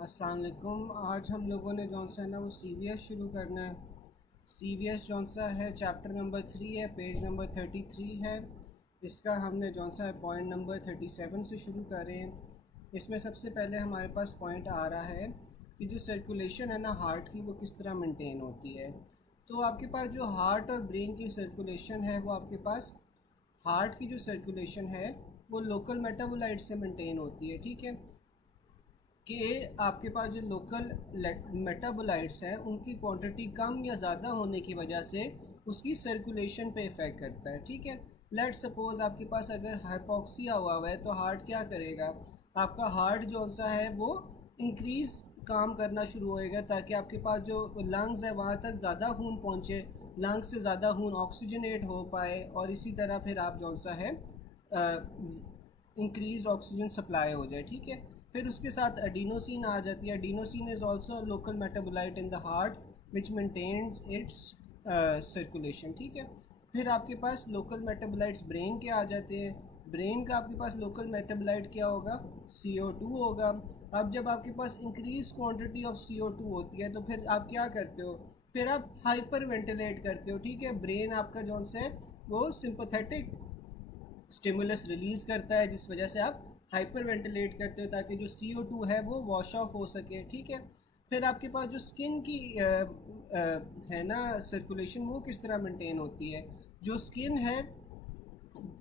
अस्सलाम वालेकुम। आज हम लोगों ने जौन सा है ना वो CVS शुरू करना है। CVS जौन सा है चैप्टर नंबर 3 है, पेज नंबर 33 है। इसका हमने जौन सा है पॉइंट नंबर 37 से शुरू कर रहे हैं। इसमें सबसे पहले हमारे पास पॉइंट आ रहा है कि जो सर्कुलेशन है ना हार्ट की वो किस तरह मेंटेन होती है। तो आपके पास जो हार्ट और ब्रेन की सर्कुलेशन है वो आपके पास हार्ट की जो सर्कुलेशन है वो लोकल मेटाबोलाइट से मेंटेन होती है। ठीक है कि आपके पास जो लोकल मेटाबोलाइट्स हैं उनकी क्वांटिटी कम या ज़्यादा होने की वजह से उसकी सर्कुलेशन पे इफ़ेक्ट करता है। ठीक है, लेट सपोज आपके पास अगर हाइपोक्सिया हुआ है तो हार्ट क्या करेगा, आपका हार्ट जो सा है वो इंक्रीज़ काम करना शुरू होएगा ताकि आपके पास जो लंग्स है वहाँ तक ज़्यादा खून पहुँचे, लंग्स से ज़्यादा खून ऑक्सीजनेट हो पाए और इसी तरह फिर आप जो सा है इंक्रीज ऑक्सीजन सप्लाई हो जाए। ठीक है, फिर उसके साथ एडिनोसिन आ जाती है। Adenosine is also local metabolite in the heart which maintains its circulation. ठीक है, फिर आपके पास लोकल मेटाबोलाइट्स ब्रेन के आ जाते हैं। ब्रेन का आपके पास लोकल मेटाबोलाइट क्या होगा, CO2 होगा। अब जब आपके पास इंक्रीज क्वांटिटी ऑफ CO2 होती है तो फिर आप क्या करते हो, फिर आप हाइपर वेंटिलेट करते हो। ठीक है, ब्रेन आपका जौन सा है वो सिंपथेटिक स्टिमुलस रिलीज़ करता है जिस वजह से आप हाइपर वेंटिलेट करते हो ताकि जो CO2 है वो वॉश ऑफ हो सके। ठीक है, फिर आपके पास जो स्किन की है ना सर्कुलेशन वो किस तरह मेंटेन होती है। जो स्किन है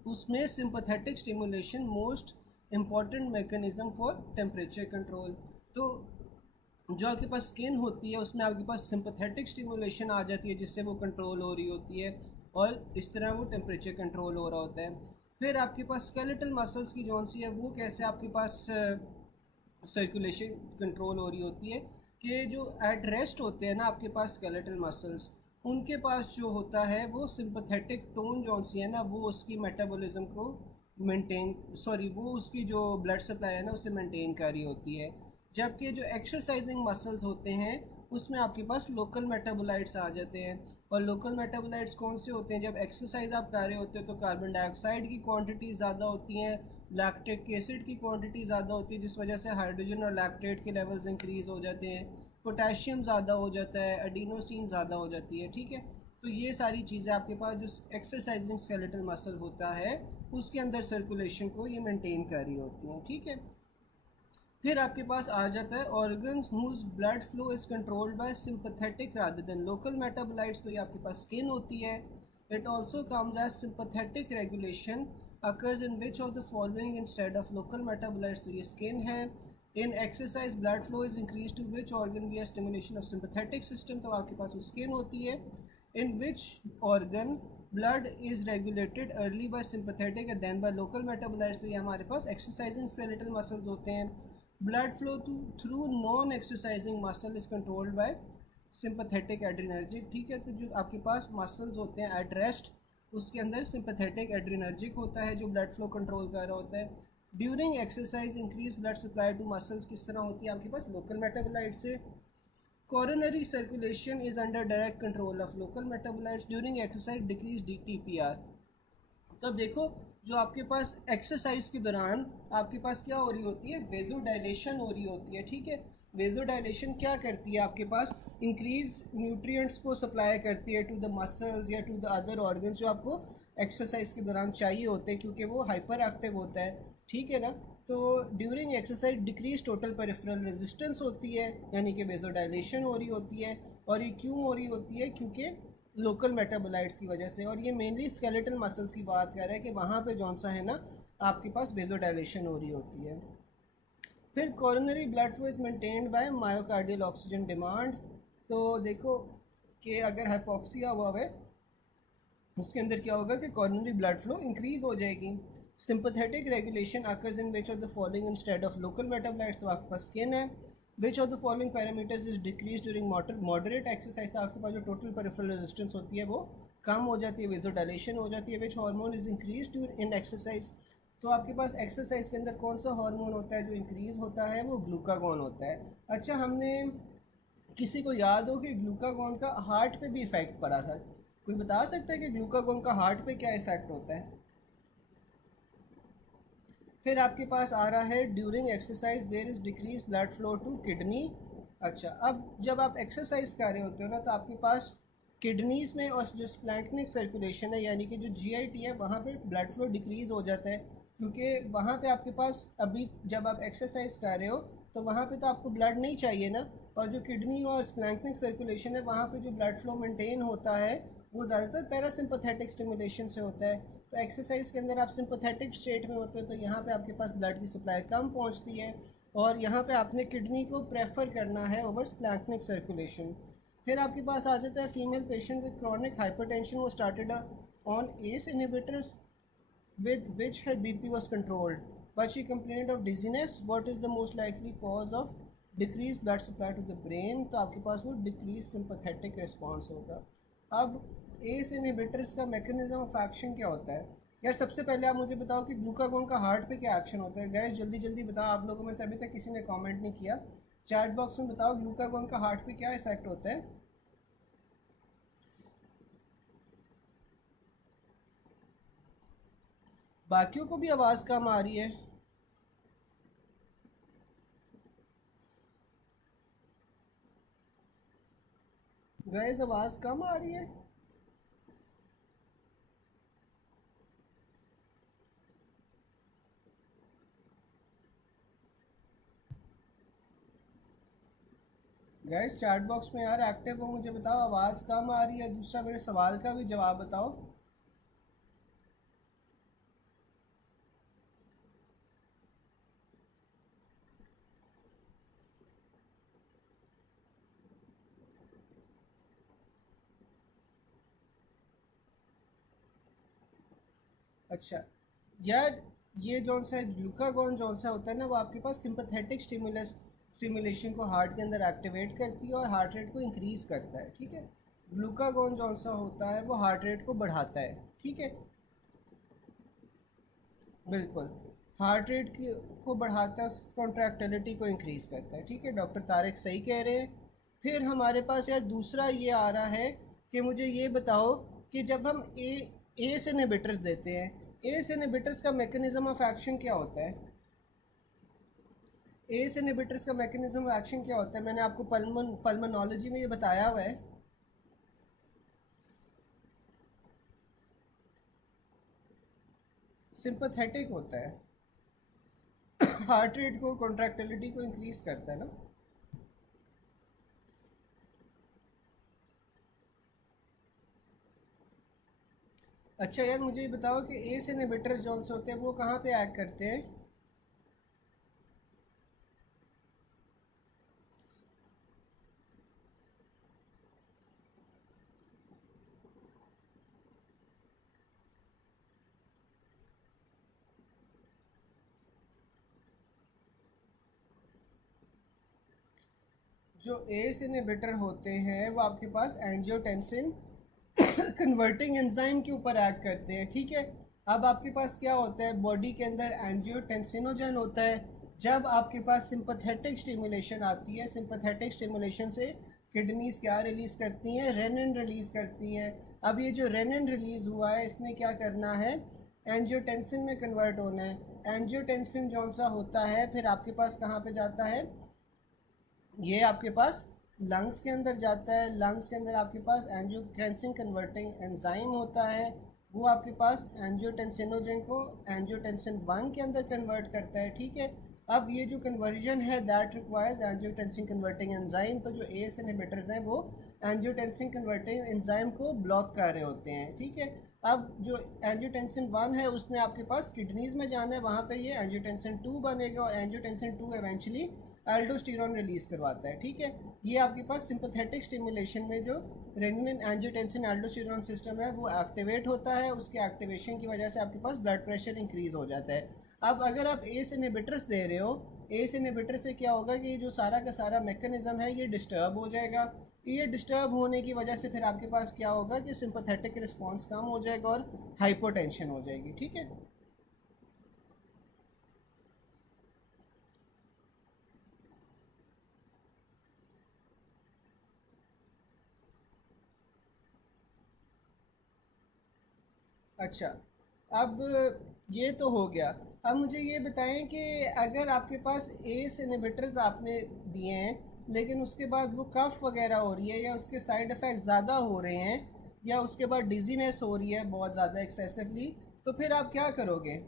उसमें sympathetic stimulation most important mechanism for temperature control. तो जो आपके पास स्किन होती है उसमें आपके पास सिंपथेटिक स्टिमुलेशन आ जाती है जिससे वो कंट्रोल हो रही होती है और इस तरह वो टेम्परेचर कंट्रोल हो रहा होता है। फिर आपके पास स्केलेटल मसल्स की जौन सी है वो कैसे आपके पास सर्कुलेशन कंट्रोल हो रही होती है कि जो एट रेस्ट होते हैं ना आपके पास स्केलेटल मसल्स, उनके पास जो होता है वो सिंपथेटिक टोन जौन सी है ना वो उसकी मेटाबॉलिज्म को मेंटेन वो उसकी जो ब्लड सप्लाई है ना उसे मेंटेन कर रही होती है। जबकि जो एक्सरसाइजिंग मसल्स होते हैं उसमें आपके पास लोकल मेटाबोलाइट्स आ जाते हैं। और लोकल मेटाबोलाइट्स कौन से होते हैं, जब एक्सरसाइज आप कर रहे होते हो तो कार्बन डाइऑक्साइड की क्वांटिटी ज़्यादा होती हैं, लैक्टिक एसिड की क्वांटिटी ज़्यादा होती है जिस वजह से हाइड्रोजन और लैक्टेट के लेवल्स इंक्रीज़ हो जाते हैं, पोटेशियम ज़्यादा हो जाता है, एडिनोसिन ज़्यादा हो जाती है। ठीक है, तो ये सारी चीज़ें आपके पास जो एक्सरसाइजिंग स्केलेटल मसल होता है उसके अंदर सर्कुलेशन को ये मेंटेन कर रही होती हैं। ठीक है, फिर आपके पास आ जाता है organs whose blood flow is controlled by sympathetic rather than local metabolites. तो ये आपके पास स्किन होती है। It also comes as sympathetic regulation occurs in which of the following instead of local metabolites. तो ये स्किन है। In exercise blood flow is increase to which organ via stimulation of sympathetic system. तो आपके पास वो skin होती है। In which organ blood is regulated early by sympathetic and then by local metabolites. तो ये हमारे पास एक्सरसाइजिंग स्केलेटल मसल्स होते हैं। Blood flow through non exercising muscle is controlled by sympathetic adrenergic. ठीक है, तो जो आपके पास मसल्स होते हैं एट रेस्ट उसके अंदर सिंपथेटिक एड्रीनर्जिक होता है जो ब्लड फ्लो कंट्रोल कर रहा होता है। During exercise increase blood supply to muscles किस तरह होती है आपके पास लोकल मेटाबोलाइट से। Coronary circulation is under direct control of local metabolites. During exercise decrease DTPR। तब देखो जो आपके पास एक्सरसाइज के दौरान आपके पास क्या हो रही होती है, वेजोडाइलेशन हो रही होती है। ठीक है, वेजोडाइलेशन क्या करती है आपके पास, इंक्रीज न्यूट्रिएंट्स को सप्लाई करती है टू द मसल्स या टू द अदर ऑर्गन्स जो आपको एक्सरसाइज के दौरान चाहिए होते हैं क्योंकि वो हाइपर एक्टिव होता है। ठीक है ना, तो during exercise decrease total peripheral resistance होती है यानी कि वेजोडाइलेशन हो रही होती है। और ये क्यों हो रही होती है, क्योंकि लोकल मेटाबोलाइट्स की वजह से। और ये मेनली स्केलेटल मसल्स की बात कर रहा है कि वहाँ पे जौन सा है ना आपके पास वेजोडाइलेशन हो रही होती है। फिर coronary blood flow is maintained by myocardial oxygen demand. तो देखो कि अगर हाइपोक्सिया हुआ है उसके अंदर क्या होगा कि कोरोनरी ब्लड फ्लो इंक्रीज हो जाएगी। Sympathetic regulation occurs in which of the following instead of local metabolites. तो आपके पास स्किन है। Which of the following parameters is decrease during moderate exercise. तो आपके पास जो टोटल पेरिफेरल रेजिस्टेंस होती है वो कम हो जाती है, वेजोडाइलेशन हो जाती है। Which hormone is increase in exercise. तो आपके पास एक्सरसाइज के अंदर कौन सा हार्मोन होता है जो इंक्रीज होता है, वो ग्लूकागॉन होता है। अच्छा, हमने किसी को याद हो कि ग्लूकागॉन का हार्ट पे भी इफेक्ट पड़ा था, कोई बता सकता है कि ग्लूकागॉन का हार्ट पे क्या इफेक्ट होता है। फिर आपके पास आ रहा है during exercise there is decrease blood flow to kidney. अच्छा, अब जब आप एक्सरसाइज कर रहे होते हो ना, तो आपके पास किडनीज़ में और जो स्प्लैंक्निक सर्कुलेशन है यानी कि जो जीआईटी है, वहाँ पे ब्लड फ्लो डिक्रीज़ हो जाता है, क्योंकि वहाँ पे आपके पास अभी जब आप एक्सरसाइज कर रहे हो तो वहाँ पे तो आपको ब्लड नहीं चाहिए ना, और जो किडनी और स्प्लैंक्निक सर्कुलेशन है वहाँ पे जो ब्लड फ्लो मेंटेन होता है वो ज़्यादातर पैरासिम्पथेटिक स्टिमुलेशन से होता है। तो एक्सरसाइज के अंदर आप सिंपथेटिक स्टेट में होते हो, तो यहाँ पे आपके पास ब्लड की सप्लाई कम पहुँचती है, और यहाँ पे आपने किडनी को प्रेफर करना है ओवर स्प्लैंक्निक सर्कुलेशन। फिर आपके पास आ जाता है female patient with chronic hypertension, वो started on ACE inhibitors with which her BP was controlled, but she complained of dizziness. What is the most likely cause of decreased blood supply to the brain? तो आपके पास वो decreased sympathetic response होगा। अब ACE inhibitors का mechanism of action क्या होता है? यार सबसे पहले आप मुझे बताओ कि ग्लूकागोन का हार्ट पे क्या एक्शन होता है। गैस जल्दी जल्दी बताओ, आप लोगों में से अभी तक किसी ने कमेंट नहीं किया। चैट बॉक्स में बताओ ग्लूकागोन का हार्ट पे क्या इफेक्ट होता है। बाकियों को भी आवाज़ कम आ रही है। गैस आवाज़ कम आ रही है। गैस चैट बॉक्स में यार एक्टिव हो, मुझे बताओ आवाज़ कम आ रही है। दूसरा मेरे सवाल का भी जवाब बताओ। अच्छा यार, ये जौन सा ग्लूकागोन जौन सा होता है ना, वो आपके पास सिंपथेटिक स्टिमुलेशन को हार्ट के अंदर एक्टिवेट करती है और हार्ट रेट को इंक्रीज़ करता है, ठीक है। ग्लूकागोन जौन सा होता है वो हार्ट रेट को बढ़ाता है, ठीक है। बिल्कुल, हार्ट रेट की को बढ़ाता है, उसकी कॉन्ट्रैक्टिलिटी को इंक्रीज़ करता है, ठीक है। डॉक्टर तारिक सही कह रहे हैं। फिर हमारे पास यार दूसरा ये आ रहा है कि मुझे ये बताओ कि जब हम एस इनहिबिटर्स देते हैं, एस इनहिबिटर्स का मैकेनिज्म ऑफ एक्शन क्या होता है। एस इनहिबिटर्स का मैकेनिज्म ऑफ एक्शन क्या होता है, मैंने आपको पल्मोनोलॉजी में ये बताया हुआ है। सिंपथेटिक होता है, हार्ट रेट को कॉन्ट्रैक्टिलिटी को इंक्रीज़ करता है ना। अच्छा यार, मुझे ये बताओ कि एस इनहिबिटर्स जौन से होते हैं वो कहाँ पे एक्ट करते हैं। जो एस इनहिबिटर होते हैं वो आपके पास एंजियोटेंसिन कन्वर्टिंग एंजाइम के ऊपर एक्ट करते हैं, ठीक है। अब आपके पास क्या होता है, बॉडी के अंदर एंजियोटेंसिनोजन होता है। जब आपके पास सिंपथेटिक स्टिमुलेशन आती है, सिंपथेटिक स्टिमुलेशन से किडनीज क्या रिलीज़ करती हैं, रेनिन रिलीज़ करती हैं। अब ये जो रेनिन रिलीज़ हुआ है इसने क्या करना है, एंजियोटेंसिन में कन्वर्ट होना है। एंजियोटेंसिन जौन सा होता है फिर आपके पास कहाँ पे जाता है, ये आपके पास लंग्स के अंदर जाता है। लंग्स के अंदर आपके पास एंजियोटेंसिन कन्वर्टिंग एंजाइम होता है, वो आपके पास एंजियोटेंसिनोजन को एंजियोटेंसिन 1 के अंदर कन्वर्ट करता है, ठीक है। अब ये जो कन्वर्जन है that requires angiotensin converting enzyme, तो जो एस इनहिबिटर्स हैं वो एंजियोटेंसिन कन्वर्टिंग एंजाइम को ब्लॉक कर रहे होते हैं, ठीक है। अब जो एंजियोटेंसिन 1 है उसने आपके पास किडनीज में जाना है, वहाँ पे ये एंजियोटेंसिन 2 बनेगा, और एंजियोटेंसिन 2 एवेंचुअली एल्डोस्टेरॉन रिलीज़ करवाता है, ठीक है। ये आपके पास सिंपथेटिक स्टिमुलेशन में जो रेनिन एंजियोटेंसिन एल्डोस्टेरॉन सिस्टम है वो एक्टिवेट होता है, उसके एक्टिवेशन की वजह से आपके पास ब्लड प्रेशर इंक्रीज़ हो जाता है। अब अगर आप एस इनहिबिटर्स दे रहे हो, एस इनहिबिटर से क्या होगा कि ये जो सारा का सारा मैकेनिज्म है ये डिस्टर्ब हो जाएगा। ये डिस्टर्ब होने की वजह से फिर आपके पास क्या होगा कि सिंपथेटिक रिस्पॉन्स कम हो जाएगा और हाइपोटेंशन हो जाएगी, ठीक है। अच्छा, अब ये तो हो गया। अब मुझे ये बताएं कि अगर आपके पास एस इनहिबिटर्स आपने दिए हैं लेकिन उसके बाद वो कफ वगैरह हो रही है या उसके साइड इफ़ेक्ट ज़्यादा हो रहे हैं या उसके बाद डिजीनेस हो रही है बहुत ज़्यादा एक्सेसिवली, तो फिर आप क्या करोगे?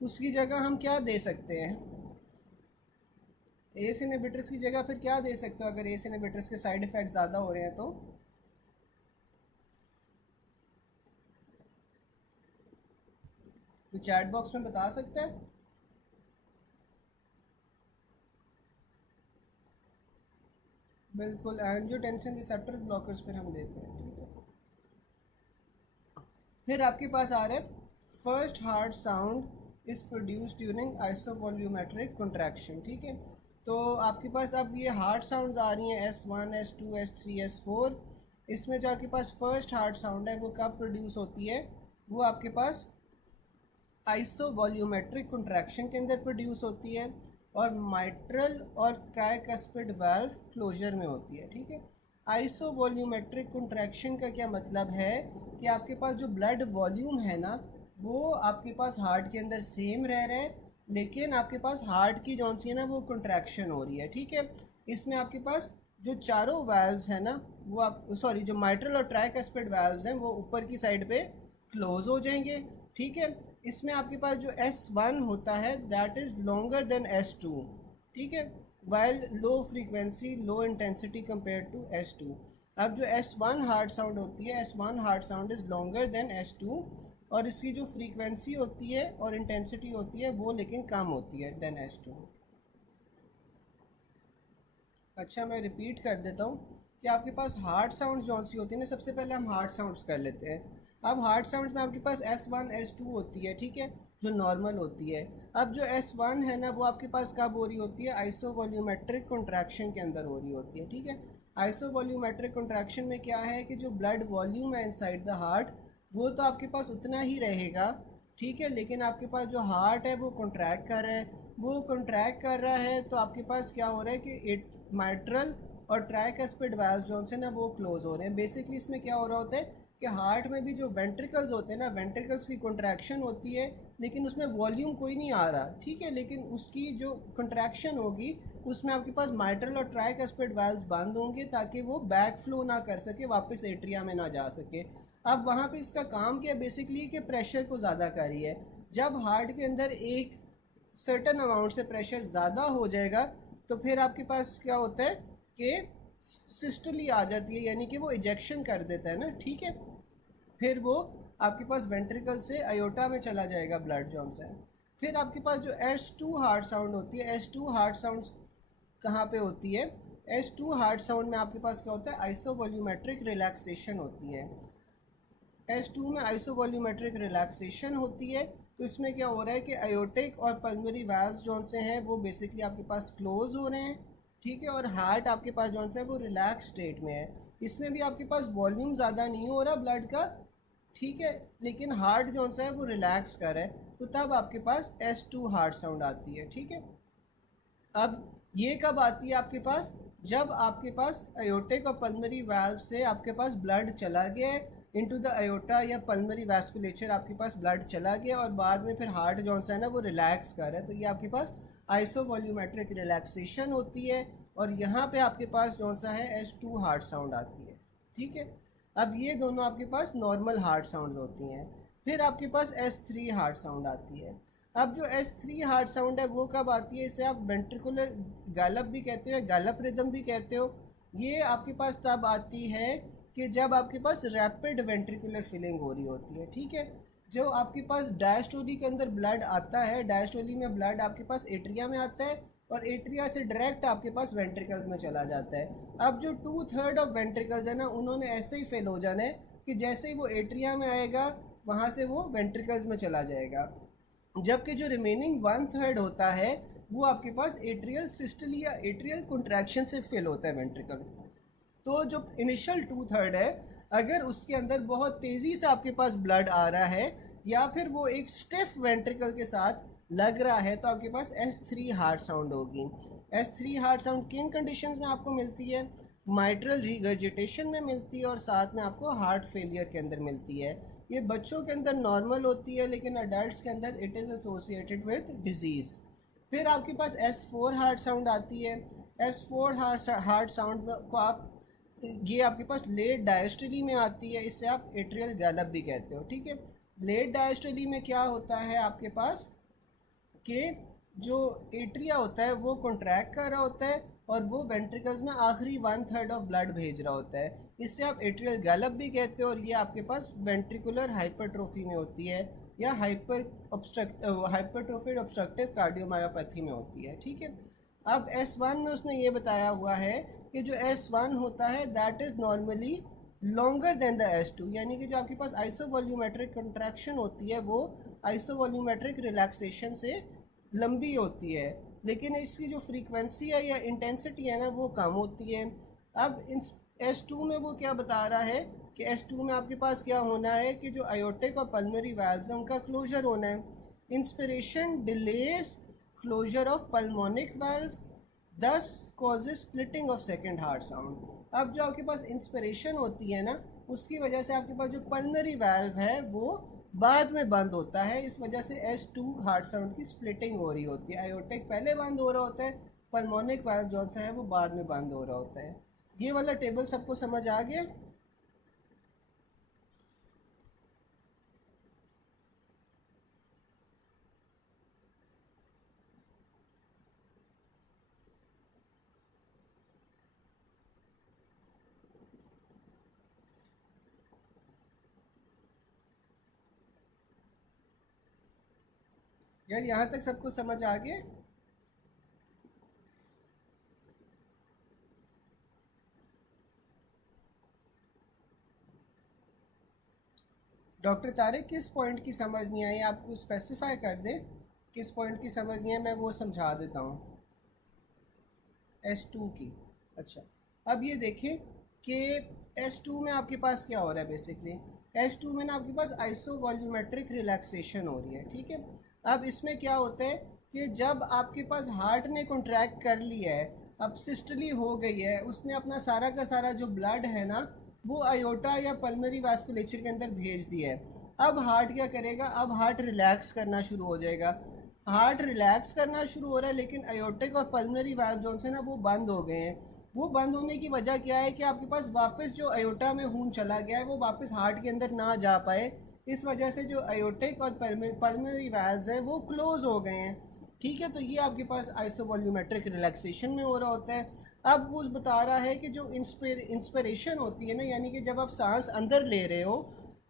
उसकी जगह हम क्या दे सकते हैं? एस इनहिबिटर्स की जगह फिर क्या दे सकते हो अगर एस इनहिबिटर्स के साइड इफ़ेक्ट ज़्यादा हो रहे हैं तो? तो चैट बॉक्स में बता सकता है। बिल्कुल, एंजियोटेंसिन रिसेप्टर ब्लॉकर्स फिर हम देते हैं, ठीक है। फिर आपके पास आ रहा है first heart sound is produce during isovolumetric contraction, ठीक है। तो आपके पास अब ये हार्ट साउंड्स आ रही हैं S1 S2 S3 S4। इसमें जो आपके पास फर्स्ट हार्ट साउंड है वो कब प्रोड्यूस होती है? वो आपके पास आइसोवॉल्यूमेट्रिक कंट्रैक्शन के अंदर प्रोड्यूस होती है और माइट्रल और ट्राइकस्पिड वाल्व क्लोजर में होती है, ठीक है। आइसोवॉल्यूमेट्रिक कंट्रैक्शन का क्या मतलब है कि आपके पास जो ब्लड वॉल्यूम है ना वो आपके पास हार्ट के अंदर सेम रह रहा है, लेकिन आपके पास हार्ट की जौन सी है ना वो कंट्रैक्शन हो रही है, ठीक है। इसमें आपके पास जो चारों वाल्व्स हैं ना वो आप सॉरी जो माइट्रल और ट्राइकस्पिड वाल्व्स हैं वो ऊपर की साइड पे क्लोज हो जाएंगे, ठीक है। इसमें आपके पास जो S1 होता है that is longer than S2, ठीक है, while low frequency low intensity compare to S2। अब जो S1 हार्ट साउंड होती है, S1 heart sound is longer than S2 और इसकी जो फ्रीक्वेंसी होती है और इंटेंसिटी होती है वो लेकिन कम होती है देन S2। अच्छा, मैं रिपीट कर देता हूँ कि आपके पास हार्ट साउंड्स जौन सी होती है ना, सबसे पहले हम हार्ट साउंड्स कर लेते हैं। अब हार्ट साउंड्स में आपके पास S1 S2 होती है, ठीक है, जो नॉर्मल होती है। अब जो S1 है ना वो आपके पास कब हो रही होती है? आइसोवॉल्यूमेट्रिक कंट्रैक्शन के अंदर हो रही होती है, ठीक है। आइसोवॉल्यूमेट्रिक कंट्रैक्शन में क्या है कि जो ब्लड वॉल्यूम है इनसाइड द हार्ट वो तो आपके पास उतना ही रहेगा, ठीक है, लेकिन आपके पास जो हार्ट है वो कॉन्ट्रैक्ट कर रहा है। वो कॉन्ट्रैक्ट कर रहा है तो आपके पास क्या हो रहा है कि इट माइट्रल और ट्राइकस्पिड वाल्व जो से ना वो क्लोज हो रहे हैं। बेसिकली इसमें क्या हो रहा होता है कि हार्ट में भी जो वेंट्रिकल्स होते हैं ना, वेंट्रिकल्स की कंट्रैक्शन होती है लेकिन उसमें वॉल्यूम कोई नहीं आ रहा, ठीक है, लेकिन उसकी जो कंट्रैक्शन होगी उसमें आपके पास माइट्रल और ट्राइकस्पिड वाल्व्स बंद होंगे ताकि वो बैक फ्लो ना कर सके, वापस एट्रिया में ना जा सके। अब वहाँ पे इसका काम क्या है बेसिकली कि प्रेशर को ज़्यादा कर रही है। जब हार्ट के अंदर एक सर्टन अमाउंट से प्रेशर ज़्यादा हो जाएगा तो फिर आपके पास क्या होता है कि सिस्टोली आ जाती है, यानी कि वो इजेक्शन कर देता है ना, ठीक है। फिर वो आपके पास वेंट्रिकल से अयोटा में चला जाएगा ब्लड जॉन से। फिर आपके पास जो S2 हार्ट साउंड होती है, S2 हार्ट साउंड कहाँ पे होती है? S2 हार्ट साउंड में आपके पास क्या होता है? आइसोवॉल्यूमेट्रिक रिलैक्सेशन होती है। S2 में आइसोवॉल्यूमेट्रिक रिलैक्सेशन होती है तो इसमें क्या हो रहा है कि अयोटिक और पल्मोनरी वाल्व्स जौन से हैं वो बेसिकली आपके पास क्लोज हो रहे हैं, ठीक है, और हार्ट आपके पास जौन सा है वो रिलैक्स स्टेट में है। इसमें भी आपके पास वॉल्यूम ज़्यादा नहीं हो रहा ब्लड का, ठीक है, लेकिन हार्ट जौन सा है वो रिलैक्स कर रहा है, तो तब आपके पास S2 हार्ट साउंड आती है, ठीक है। अब ये कब आती है आपके पास? जब आपके पास अयोटिक और पल्मोनरी वाल्व से आपके पास ब्लड चला गया है इनटू द अयोटा या पल्मोनरी वैस्कुलेचर, आपके पास ब्लड चला गया और बाद में फिर हार्ट जौन सा है ना वो रिलैक्स कर रहा है, तो ये आपके पास आइसोवॉल्यूमेट्रिक रिलैक्सेशन होती है और यहाँ पे आपके पास जौन सा है S2 हार्ट साउंड आती है, ठीक है। अब ये दोनों आपके पास नॉर्मल हार्ट साउंड होती हैं। फिर आपके पास S3 हार्ट साउंड आती है। अब जो S3 हार्ट साउंड है वो कब आती है? इसे आप वेंट्रिकुलर गैलप भी कहते हो, गैलप रिदम भी कहते हो। ये आपके पास तब आती है कि जब आपके पास रैपिड वेंट्रिकुलर फिलिंग हो रही होती है, ठीक है। जो आपके पास डायस्टोली के अंदर ब्लड आता है, डायस्टोली में ब्लड आपके पास एट्रिया में आता है और एट्रिया से डायरेक्ट आपके पास वेंट्रिकल्स में चला जाता है। अब जो 2/3 ऑफ वेंट्रिकल्स है ना उन्होंने ऐसे ही फेल हो जाना है कि जैसे ही वो एट्रिया में आएगा वहाँ से वो वेंट्रिकल्स में चला जाएगा, जबकि जो रिमेनिंग 1/3 होता है वो आपके पास एट्रियल सिस्टली या एट्रियल कंट्रैक्शन से फिल होता है वेंट्रिकल। तो जो इनिशियल 2/3 है अगर उसके अंदर बहुत तेज़ी से आपके पास ब्लड आ रहा है या फिर वो एक स्टिफ वेंट्रिकल के साथ लग रहा है तो आपके पास S3 हार्ट साउंड होगी। S3 हार्ट साउंड किन कंडीशंस में आपको मिलती है? माइट्रल रिगर्जिटेशन में मिलती है और साथ में आपको हार्ट फेलियर के अंदर मिलती है। ये बच्चों के अंदर नॉर्मल होती है, लेकिन अडल्ट के अंदर it is associated with disease. फिर आपके पास S4 हार्ट साउंड आती है। S4 हार्ट साउंड को आप, ये आपके पास लेट डायस्टली में आती है, इससे आप एट्रियल गैलप भी कहते हो, ठीक है। लेट डायस्टली में क्या होता है आपके पास कि जो एट्रिया होता है वो कॉन्ट्रैक्ट कर रहा होता है और वो वेंट्रिकल्स में आखिरी 1/3 ऑफ ब्लड भेज रहा होता है, इससे आप एट्रियल गैलप भी कहते हो। और ये आपके पास वेंट्रिकुलर हाइपरट्रोफी में होती है या हाइपरट्रोफिड ऑब्स्ट्रक्टिव कार्डियोमायोपैथी में होती है, ठीक है। अब S1 में उसने ये बताया हुआ है कि जो S1 होता है that is normally longer than the S2, यानी कि जो आपके पास आइसोवॉल्यूमेट्रिक कंट्रैक्शन होती है वो आइसोवॉल्यूमेट्रिक रिलैक्सेशन से लंबी होती है, लेकिन इसकी जो फ्रीक्वेंसी है या इंटेंसिटी है ना वो कम होती है। अब इन S2 में वो क्या बता रहा है कि S2 में आपके पास क्या होना है कि जो आयोटिक और पल्मोनरी वाल्व्स हैं उनका क्लोजर होना है। Inspiration delays closure of pulmonic valve, thus causes splitting of second heart sound. अब जो आपके पास इंस्पिरेशन होती है ना उसकी वजह से आपके पास जो पल्मोनरी वाल्व है वो बाद में बंद होता है, इस वजह से S2 हार्ट साउंड की स्प्लिटिंग हो रही होती है। आयोटिक पहले बंद हो रहा होता है, पल्मोनिक वाल्व जो सा है वो बाद में बंद हो रहा होता है। ये वाला टेबल सबको समझ आ गया? यार यहाँ तक सबको समझ आ गया? डॉक्टर तारिक किस पॉइंट की समझ नहीं आई, आपको स्पेसिफाई कर दें किस पॉइंट की समझ नहीं है, मैं वो समझा देता हूँ। S2 की। अच्छा, अब ये देखें कि S2 में आपके पास क्या हो रहा है। बेसिकली S2 में ना आपके पास आइसोवॉल्यूमेट्रिक रिलैक्सेशन हो रही है, ठीक है। अब इसमें क्या होता है कि जब आपके पास हार्ट ने कॉन्ट्रैक्ट कर लिया है, अब सिस्टली हो गई है, उसने अपना सारा का सारा जो ब्लड है ना वो आयोटा या पल्मोनरी वास्कुलेचर के अंदर भेज दिया है। अब हार्ट क्या करेगा, अब हार्ट रिलैक्स करना शुरू हो जाएगा। हार्ट रिलैक्स करना शुरू हो रहा है, लेकिन आयोटिक और पल्मोनरी वाल्व जो है ना वो बंद हो गए हैं। वो बंद होने की वजह क्या है कि आपके पास वापस जो आयोटा में खून चला गया है वो वापस हार्ट के अंदर ना जा पाए, इस वजह से जो आयोटिक और पल्मोनरी वाल्व्स हैं वो क्लोज हो गए हैं, ठीक है। तो ये आपके पास आइसोवॉल्यूमेट्रिक रिलैक्सेशन में हो रहा होता है। अब वो बता रहा है कि जो इंस्पिरेशन होती है ना, यानी कि जब आप सांस अंदर ले रहे हो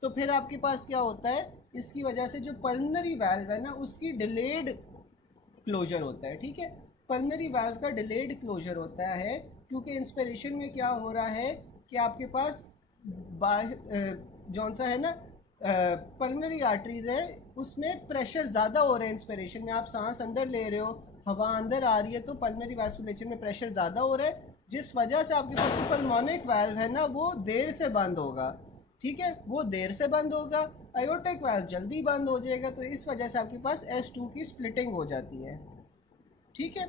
तो फिर आपके पास क्या होता है, इसकी वजह से जो पल्मोनरी वाल्व है ना उसकी डिलेड क्लोजर होता है, ठीक है। पल्मोनरी वाल्व का डिलेड क्लोजर होता है क्योंकि इंस्पिरेशन में क्या हो रहा है कि आपके पास जौन सा है ना पल्मोनरी आर्टरीज है उसमें प्रेशर ज़्यादा हो रहा है। इंस्पिरेशन में आप सांस अंदर ले रहे हो, हवा अंदर आ रही है, तो पल्मोनरी वास्कुलेचर में प्रेशर ज़्यादा हो रहा है, जिस वजह से आपके पास जो पल्मोनिक वाल्व है ना वो देर से बंद होगा, ठीक है। वो देर से बंद होगा, आयोटिक वाल्व जल्दी बंद हो जाएगा, तो इस वजह से आपके पास S2 की स्प्लिटिंग हो जाती है, ठीक है।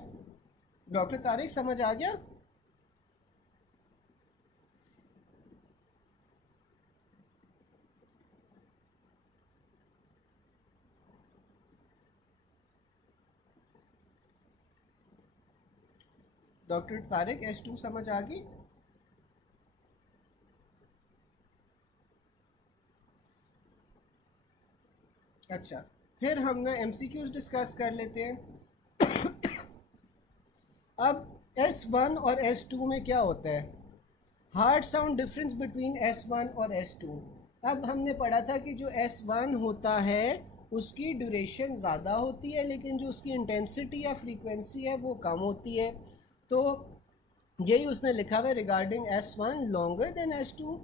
डॉक्टर तारिक समझ आ गया? डॉक्टर तारिक S2 समझ आ गई? अच्छा, फिर हम ना MCQs डिस्कस कर लेते हैं। अब S1 और S2 में क्या होता है, heart sound difference between S1 और S2। अब हमने पढ़ा था कि जो S1 होता है उसकी ड्यूरेशन ज़्यादा होती है, लेकिन जो उसकी इंटेंसिटी या फ्रीक्वेंसी है वो कम होती है। तो यही उसने लिखा हुआ है regarding S1 longer than S2।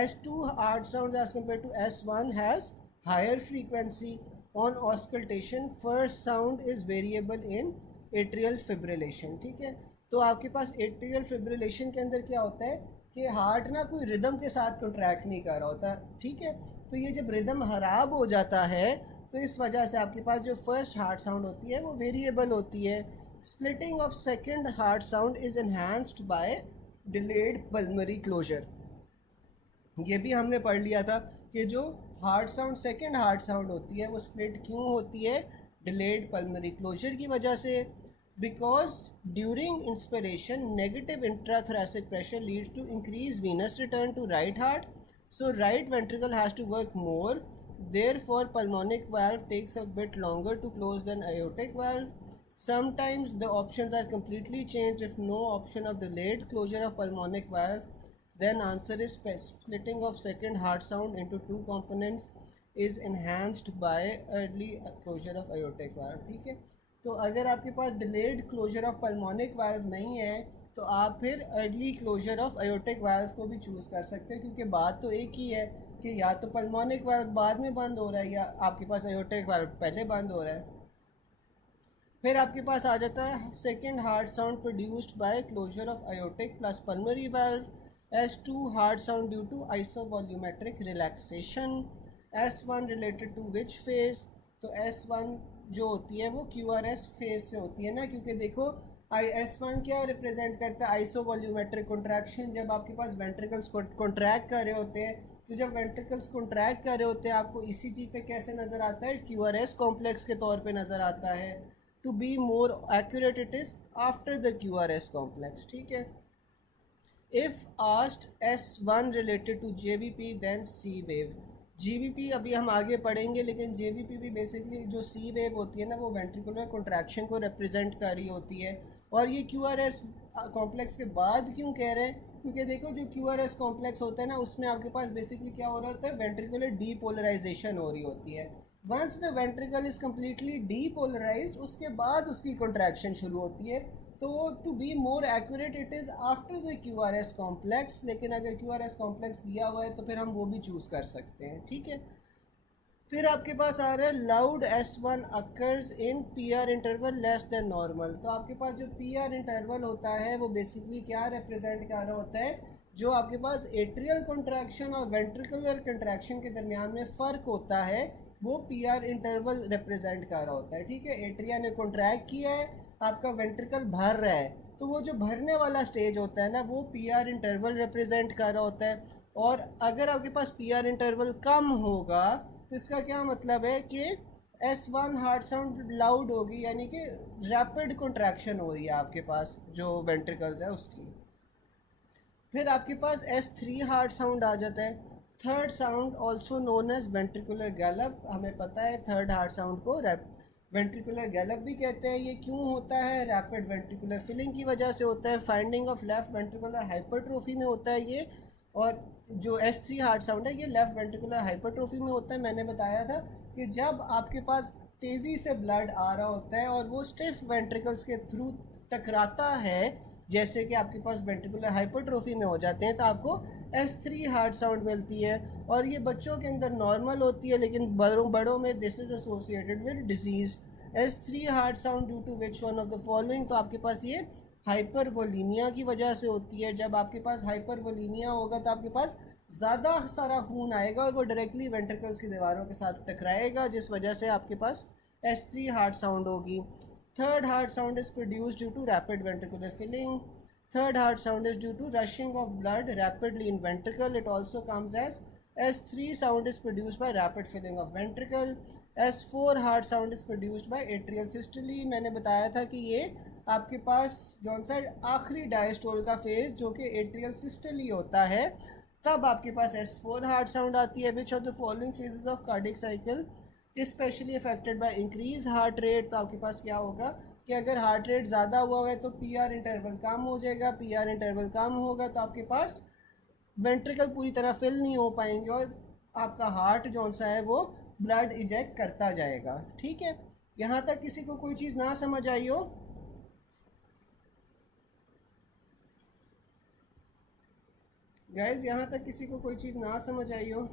S2 heart sound as compare to S1 has higher frequency on auscultation, first sound is variable in atrial fibrillation, ठीक है। तो आपके पास एट्रियल फिब्रिलेशन के अंदर क्या होता है कि हार्ट ना कोई रिदम के साथ कॉन्ट्रैक्ट नहीं कर रहा होता, ठीक है। तो ये जब रिदम खराब हो जाता है तो इस वजह से आपके पास जो फर्स्ट हार्ट साउंड होती है वो वेरिएबल होती है। Splitting of second heart sound is enhanced by delayed pulmonary closure. ये भी हमने पढ़ लिया था कि जो heart sound second heart sound होती है वो स्प्लिट क्यों होती है? डिलेड पल्मोनरी क्लोजर की वजह से। Because during inspiration negative intrathoracic pressure leads to increase venous return to right heart, so right ventricle has to work more, therefore pulmonic valve takes a bit longer to close than aortic valve. Sometimes the options are completely changed. If no option of delayed closure of pulmonic valve, then answer is splitting of second heart sound into two components is enhanced by early closure of aortic valve. ठीक है, तो अगर आपके पास delayed closure of pulmonic valve नहीं है तो आप फिर early closure of aortic valve को भी चूज़ कर सकते हैं, क्योंकि बात तो एक ही है कि या तो पल्मोनिक वाल्व बाद में बंद हो रहा है या आपके पास अयोटिक वाल्व पहले बंद हो रहा है। फिर आपके पास आ जाता है second heart sound produced by closure of aortic plus pulmonary valve S two heart sound due to isovolumetric relaxation. S one related to which phase? तो एस वन जो होती है वो क्यू आर एस फेज से होती है ना, क्योंकि देखो एस वन क्या रिप्रेजेंट करता है? आइसोवॉल्यूमेट्रिक कॉन्ट्रैक्शन। जब आपके पास वेंट्रिकल्स कॉन्ट्रैक्ट कर रहे होते हैं, तो जब वेंट्रिकल्स कॉन्ट्रैक्ट कर रहे होते हैं आपको ईसीजी पे कैसे नज़र आता है? क्यूआरएस कॉम्प्लेक्स के तौर पे नज़र आता है। To be more accurate it is after the QRS complex. ठीक है, if asked as one related to JVP then C wave. JVP अभी हम आगे पढ़ेंगे, लेकिन जेवीपी भी बेसिकली जो सी वेव होती है ना वो वेंट्रिकुलर कॉन्ट्रैक्शन को रिप्रेजेंट कर रही होती है। और ये क्यूआरएस कॉम्प्लेक्स के बाद क्यों कह रहे हैं? क्योंकि देखो जो क्यूआरएस कॉम्प्लेक्स होता है ना उसमें आपके पास बेसिकली क्या हो रहा होता है? वेंट्रिकुलर डीपोलराइजेशन हो रही होती है। Once the ventricle is completely depolarised उसके बाद उसकी कॉन्ट्रैक्शन शुरू होती है। तो to be more accurate it is after the Q R S complex, लेकिन अगर क्यू आर एस कॉम्प्लेक्स दिया हुआ है तो फिर हम वो भी चूज़ कर सकते हैं। ठीक है, फिर आपके पास आ रहा है loud S one occurs in P R interval less than normal. तो आपके पास जो पी आर इंटरवल होता है वो बेसिकली क्या रिप्रेजेंट कर रहा होता है? जो आपके पास एट्रियल कॉन्ट्रैक्शन और वेंट्रिकुलर कॉन्ट्रैक्शन के दरमियान में फ़र्क होता है वो पी आर इंटरवल रिप्रेजेंट कर रहा होता है। ठीक है, एट्रिया ने कॉन्ट्रैक्ट किया है, आपका वेंट्रिकल भर रहा है, तो वो जो भरने वाला स्टेज होता है ना वो पी आर इंटरवल रिप्रेजेंट कर रहा होता है। और अगर आपके पास पी आर इंटरवल कम होगा तो इसका क्या मतलब है कि S one heart sound loud होगी, यानी कि रैपिड कॉन्ट्रैक्शन हो रही है आपके पास जो वेंट्रिकल्स है उसकी। फिर आपके पास एस थ्री हार्ट साउंड आ जाता है। Third sound also known as ventricular gallop. हमें पता है थर्ड हार्ट साउंड को वेंट्रिकुलर गैलप भी कहते हैं। ये क्यों होता है? रैपिड वेंट्रिकुलर फिलिंग की वजह से होता है। Finding of left ventricular hypertrophy में होता है ये। और जो एस थ्री हार्ट साउंड है ये लेफ्ट वेंट्रिकुलर हाइपरट्रोफी में होता है। मैंने बताया था कि जब आपके पास तेज़ी से ब्लड आ रहा होता है और वो स्टिफ वेंट्रिकल्स के थ्रू टकराता है, जैसे कि आपके पास वेंट्रिकुलर हाइपरट्रोफी में हो जाते हैं, तो आपको एस थ्री हार्ट साउंड मिलती है। और ये बच्चों के अंदर नॉर्मल होती है, लेकिन बड़ों में this is associated with disease. S three heart sound due to which one of the following? तो आपके पास ये हाइपरवोलीमिया की वजह से होती है। जब आपके पास हाइपरवोलीमिया होगा तो आपके पास ज़्यादा सारा खून आएगा और वो डायरेक्टली वेंट्रिकल्स की दीवारों के साथ टकराएगा, जिस वजह से आपके पास एस थ्री हार्ट साउंड होगी। Third heart sound is produced due to rapid ventricular filling. Third heart sound is due to rushing of blood rapidly in ventricle. It also comes as S3 sound is produced by rapid filling of ventricle. S4 heart sound is produced by atrial systole. मैंने बताया था कि ये आपके पास जौन सा आखिरी diastole का फेज जो कि एट्रियल सिस्टली होता है, तब आपके पास S4 हार्ट साउंड आती है। Which of the following phases of cardiac cycle specially affected by increase heart rate? तो आपके पास क्या होगा कि अगर हार्ट रेट ज़्यादा हुआ है तो पी आर इंटरवल कम हो जाएगा। पी आर इंटरवल कम होगा तो आपके पास वेंट्रिकल पूरी तरह फिल नहीं हो पाएंगे और आपका हार्ट जौन सा है वो ब्लड इजेक्ट करता जाएगा। ठीक है, यहाँ तक किसी को कोई चीज़ ना समझ आई हो? गाइज, यहाँ तक किसी को कोई चीज़ ना समझ आई हो?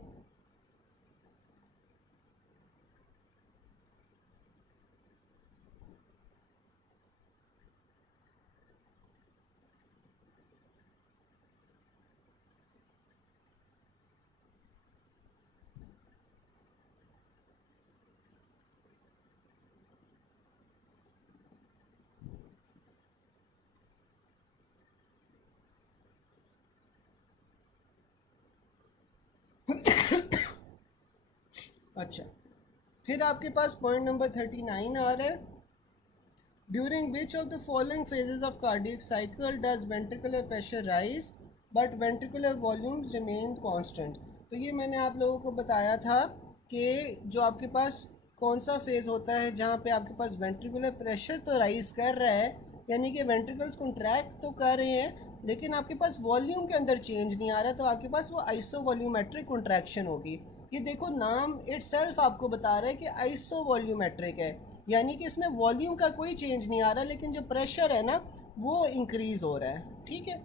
अच्छा, फिर आपके पास पॉइंट नंबर 39 आ रहा है, during which of the following phases of cardiac cycle does ventricular pressure rise but ventricular volumes remain constant. तो ये मैंने आप लोगों को बताया था कि जो आपके पास कौन सा फेज़ होता है जहाँ पे आपके पास वेंट्रिकुलर प्रेशर तो राइज कर रहा है, यानी कि वेंट्रिकल्स कॉन्ट्रैक्ट तो कर रहे हैं, लेकिन आपके पास वॉल्यूम के अंदर चेंज नहीं आ रहा, तो आपके पास वो आइसो वॉल्यूमेट्रिक कॉन्ट्रैक्शन होगी। ये देखो नाम इटसेल्फ आपको बता रहा है कि आइसो वॉल्यूमेट्रिक है, यानी कि इसमें वॉल्यूम का कोई चेंज नहीं आ रहा, लेकिन जो प्रेशर है ना वो इंक्रीज हो रहा है। ठीक है,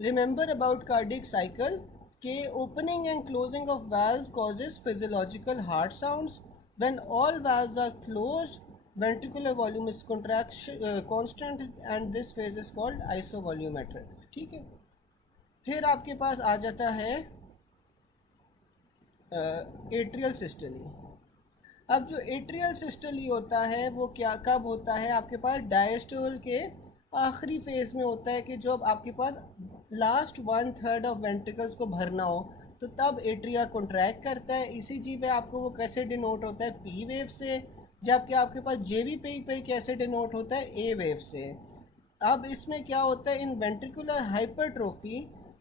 रिमेंबर अबाउट कार्डिक साइकिल के opening and closing of valve causes physiological heart sounds, when all valves are closed ventricular volume is constant and this phase is called isovolumetric। ठीक है, फिर आपके पास आ जाता है एट्रियल सिस्टली। अब जो एट्रियल सिस्टली होता है वो क्या कब होता है, आपके पास डायस्टोल के आखिरी फेज में होता है, कि जब आपके पास लास्ट 1/3 ऑफ वेंट्रिकल्स को भरना हो तो तब एट्रिया कॉन्ट्रैक्ट करता है। इसी चीज़ पे आपको वो कैसे डिनोट होता है, पी वेव से, जबकि आपके पास जेवी पे कैसे डिनोट होता है, ए वेव से। अब इसमें क्या होता है, in ventricular hypertrophy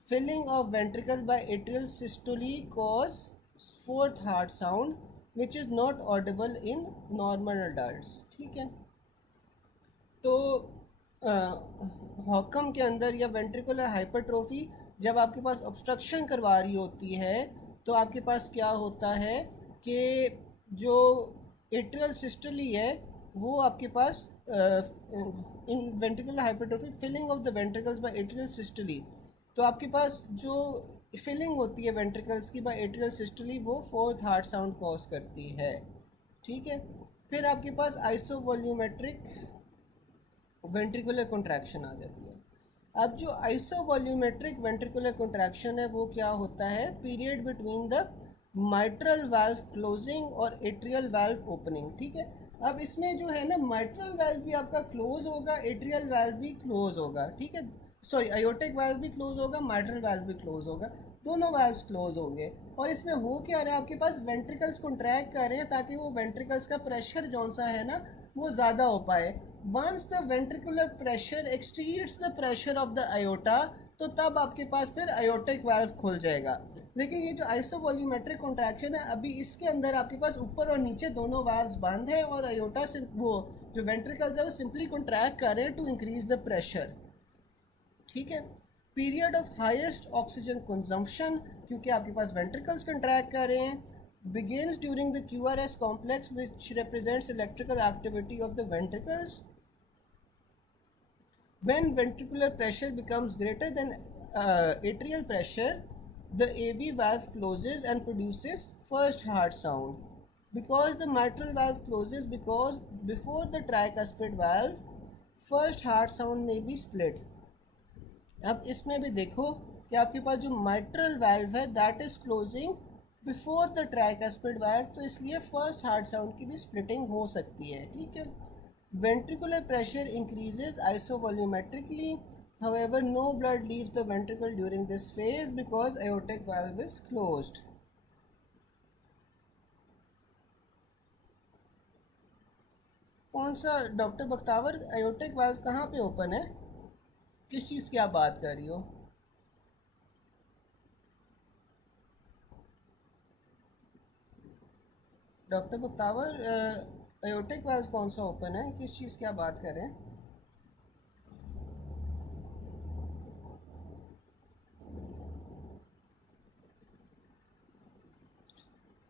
filling of ventricle by atrial systole cause fourth heart sound which is not audible in normal adults. ठीक है, तो हॉकम के अंदर या वेंट्रिकुलर हाइपरट्रोफी जब आपके पास ऑब्स्ट्रक्शन करवा रही होती है तो आपके पास क्या होता है कि जो एट्रियल सिस्टली है वो आपके पास in ventricular hypertrophy filling of the ventricles by atrial systole, तो आपके पास जो फिलिंग होती है वेंट्रिकल्स की बाय एट्रियल सिस्टली वो फोर्थ हार्ट साउंड कॉज करती है। ठीक है, फिर आपके पास आइसोवॉल्यूमेट्रिक वेंट्रिकुलर कॉन्ट्रैक्शन आ जाती है। अब जो आइसोवॉल्यूमेट्रिक वेंट्रिकुलर कॉन्ट्रैक्शन है वो क्या होता है, period between the mitral valve closing और एट्रियल वाल्व ओपनिंग। ठीक है, अब इसमें जो है ना माइट्रल वाल्व भी आपका क्लोज होगा, एट्रियल वाल्व भी क्लोज होगा। ठीक है, सॉरी आयोटिक वाल्व भी क्लोज होगा, माइट्रल वाल्व भी क्लोज होगा, दोनों वाल्व्स क्लोज होंगे। और इसमें हो क्या रहा है, आपके पास वेंट्रिकल्स कॉन्ट्रैक्ट कर रहे हैं ताकि वो वेंट्रिकल्स का प्रेशर जौन सा है ना वो ज़्यादा हो पाए। Once the ventricular pressure exceeds the pressure of the aorta, तो तब आपके पास फिर आयोटिक वाल्व खुल जाएगा। लेकिन ये जो आइसोवॉल्यूमेट्रिक कॉन्ट्रैक्शन है अभी इसके अंदर आपके पास ऊपर और नीचे दोनों वाल्व्स बंद हैं और आयोटा से वो जो वेंट्रिकल्स है वो सिंपली कॉन्ट्रैक्ट कर रहे हैं टू इंक्रीज द प्रेशर। ठीक है, period of highest oxygen consumption, क्योंकि आपके पास वेंट्रिकल्स कंट्रैक्ट कर रहे हैं, begins during the QRS complex which represents electrical activity of the ventricles. When ventricular pressure becomes greater than atrial pressure, the AV valve closes and produces first heart sound. Because the mitral valve closes because before the tricuspid valve, first heart sound may be split. अब इसमें भी देखो कि आपके पास जो mitral valve है that is closing before the tricuspid valve, तो इसलिए फर्स्ट हार्ट साउंड की भी स्प्लिटिंग हो सकती है। ठीक है, ventricular pressure increases isovolumetrically, however no blood leaves the ventricle during this phase because aortic valve is closed. कौन सा डॉक्टर बख्तावर, आयोटिक वाल्व कहाँ पे ओपन है, किस चीज़ की आप बात कर रही हो? डॉक्टर बख्तावर, आयोटिक वाल्व कौन सा ओपन है, किस चीज़ की आप बात कर रहे हैं?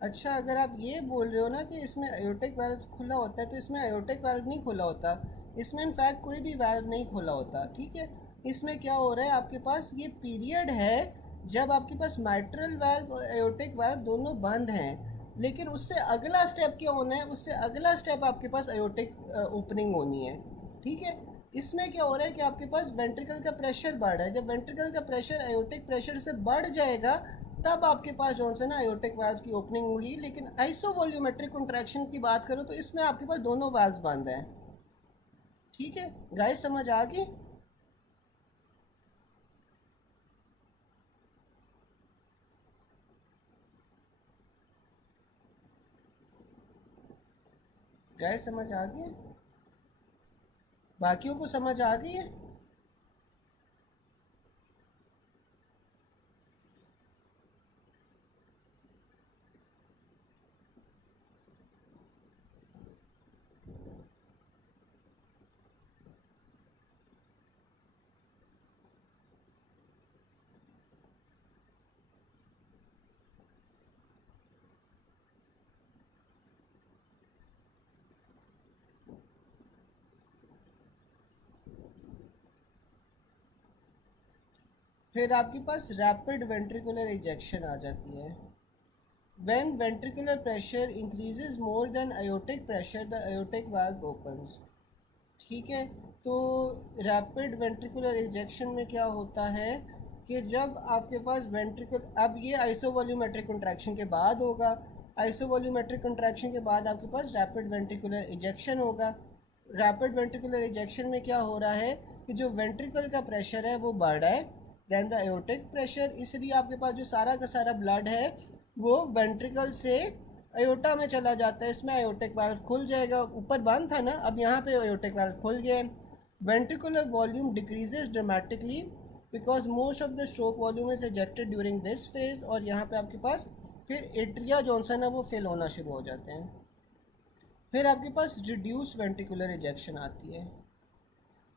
अच्छा, अगर आप ये बोल रहे हो ना कि इसमें आयोटिक वाल्व खुला होता है तो इसमें आयोटिक वाल्व नहीं खुला होता, इसमें इनफैक्ट कोई भी वाल्व नहीं खुला होता। ठीक है, इसमें क्या हो रहा है, आपके पास ये पीरियड है जब आपके पास माइट्रल वाल्व और आयोटिक वाल्व दोनों बंद हैं, लेकिन उससे अगला स्टेप क्या होना है, उससे अगला स्टेप आपके पास आयोटिक ओपनिंग होनी है। ठीक है, इसमें क्या हो रहा है कि आपके पास वेंट्रिकल का प्रेशर बढ़ रहा है, जब वेंट्रिकल का प्रेशर आयोटिक प्रेशर से बढ़ जाएगा तब आपके पास जो है ना आयोटिक वाल्व की ओपनिंग होगी। लेकिन आइसोवॉल्यूमेट्रिक कॉन्ट्रैक्शन की बात करो तो इसमें आपके पास दोनों वाल्व बंद हैं। ठीक है गाइस, समझ आ गई? गए, समझ आ गई? बाकियों को समझ आ गई है? फिर आपके पास रैपिड वेंट्रिकुलर इजेक्शन आ जाती है। When ventricular pressure increases more than aortic pressure, the aortic valve opens। ठीक है, तो रैपिड वेंट्रिकुलर इजेक्शन में क्या होता है कि जब आपके पास वेंट्रिकल, अब ये आइसोवॉल्यूमेट्रिक कंट्रैक्शन के बाद होगा। आइसोवॉल्यूमेट्रिक कंट्रैक्शन के बाद आपके पास रैपिड वेंट्रिकुलर इजेक्शन होगा। रैपिड वेंट्रिकुलर इजेक्शन में क्या हो रहा है कि जो वेंट्रिकल का प्रेशर है वो बढ़ रहा है दैन द एओर्टिक प्रेशर, इसलिए आपके पास जो सारा का सारा ब्लड है वो वेंट्रिकल से एयोटा में चला जाता है। इसमें एयोटिक वाल्व खुल जाएगा, ऊपर बंद था ना, अब यहाँ पे एयोटिक वाल्व खुल गया। Ventricular volume decreases dramatically because most of the stroke volume is ejected during this phase. और यहाँ पे आपके पास फिर एट्रिया जॉनसन है वो फिल होना शुरू हो जाते हैं। फिर आपके पास रिड्यूस वेंट्रिकुलर इजेक्शन आती है।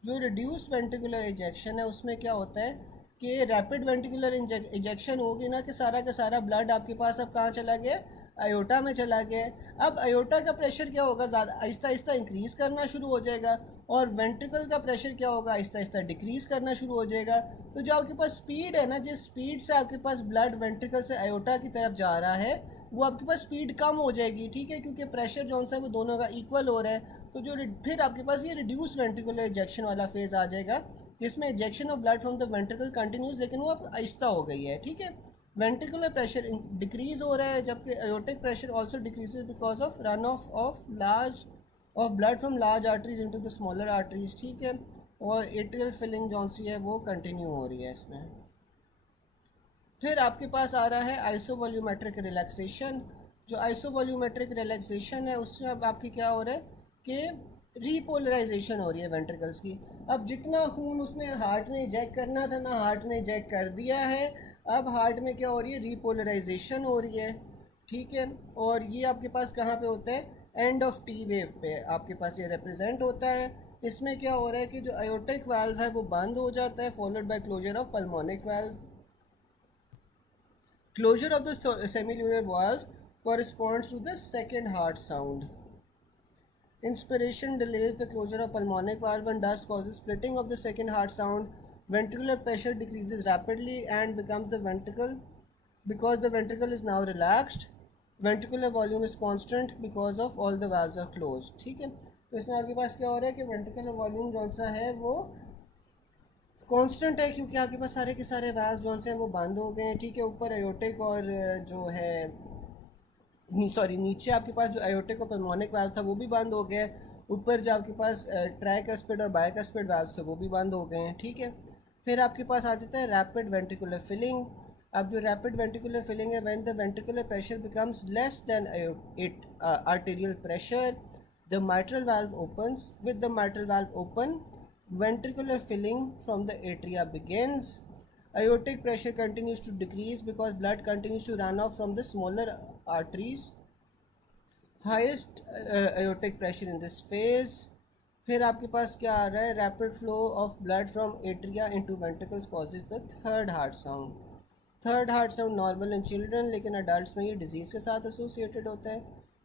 जो रिड्यूस वेंट्रिकुलर इजेक्शन है उसमें क्या होता है कि रैपिड वेंट्रिकुलर इजेक्शन होगी ना कि सारा का सारा ब्लड आपके पास अब कहाँ चला गया, अयोटा में चला गया। अब अयोटा का प्रेशर क्या होगा, ज़्यादा आहिस्ता आहिस्ता इंक्रीज़ करना शुरू हो जाएगा, और वेंट्रिकल का प्रेशर क्या होगा, आहिस्ता आहिस्ता डिक्रीज़ करना शुरू हो जाएगा। तो जो आपके पास स्पीड है ना, जिस स्पीड से आपके पास ब्लड वेंट्रिकल से अयोटा की तरफ जा रहा है वो आपके पास स्पीड कम हो जाएगी, ठीक है, क्योंकि प्रेशर जो है वो दोनों का इक्वल हो रहा है। तो जो फिर आपके पास ये रिड्यूस वेंट्रिकुलर इजेक्शन वाला फेज आ जाएगा, जिसमें ejection of blood from the ventricle continuous, लेकिन वो अब आहिस्ता हो गई है, ठीक है। वेंट्रिकुलर प्रेशर डिक्रीज हो रहा है, जबकि aortic pressure also decreases because of run of large of blood from large arteries into the smaller arteries, ठीक है। और एट्रियल फिलिंग जौन सी है वो कंटिन्यू हो रही है इसमें। फिर आपके पास आ रहा है आइसोवॉल्यूमेट्रिक रिलैक्सेशन। जो आइसोवॉल्यूमेट्रिक रिलैक्सेशन है उसमें अब आपकी क्या हो रहा है कि रीपोलराइजेशन हो रही है वेंट्रिकल्स की। अब जितना खून उसने हार्ट ने इंजेक्ट करना था ना, हार्ट ने इंजेक्ट कर दिया है। अब हार्ट में क्या हो रही है, रीपोलराइजेशन हो रही है, ठीक है। और ये आपके पास कहाँ पे होता है, एंड ऑफ टी वेव पे आपके पास ये रिप्रेजेंट होता है। इसमें क्या हो रहा है कि जो अयोटिक वाल्व है वो बंद हो जाता है, followed by closure of pulmonic valve. Closure of the semilunar valve corresponds to the second heart sound. Inspiration delays the closure of pulmonic valve and thus causes splitting of the second heart sound. Ventricular pressure decreases rapidly and becomes the ventricle because the ventricle is now relaxed. Ventricular volume is constant because of all the valves are closed. ठीक है, तो इसमें आपके पास क्या हो रहा है कि ventricular volume जो सा है वो कांस्टेंट है, क्योंकि आपके पास सारे के सारे वाल्व जो हैं वो बंद हो गए हैं, ठीक है। ऊपर एयोटिक और जो है सॉरी नीचे आपके पास जो एयोटिक और पल्मोनिक वाल्व था वो भी बंद हो गया है। ऊपर जो आपके पास ट्राइकस्पिड और बाइकस्पिड वाल्व थे वो भी बंद हो गए हैं, ठीक है। फिर आपके पास आ जाता है रैपिड वेंट्रिकुलर फिलिंग। अब जो रैपिड वेंट्रिकुलर फिलिंग है, when the ventricular pressure becomes less than it arterial pressure, the mitral valve opens. With the mitral valve open, ventricular filling from the atria begins. Aortic pressure continues to decrease because blood continues to run off from the smaller arteries. Highest aortic pressure in this phase. फिर आपके पास क्या आ रहा है, rapid flow of blood from atria into ventricles causes the third heart sound. Third heart sound normal in children, लेकिन adult में ये disease के साथ एसोसिएटेड होता है।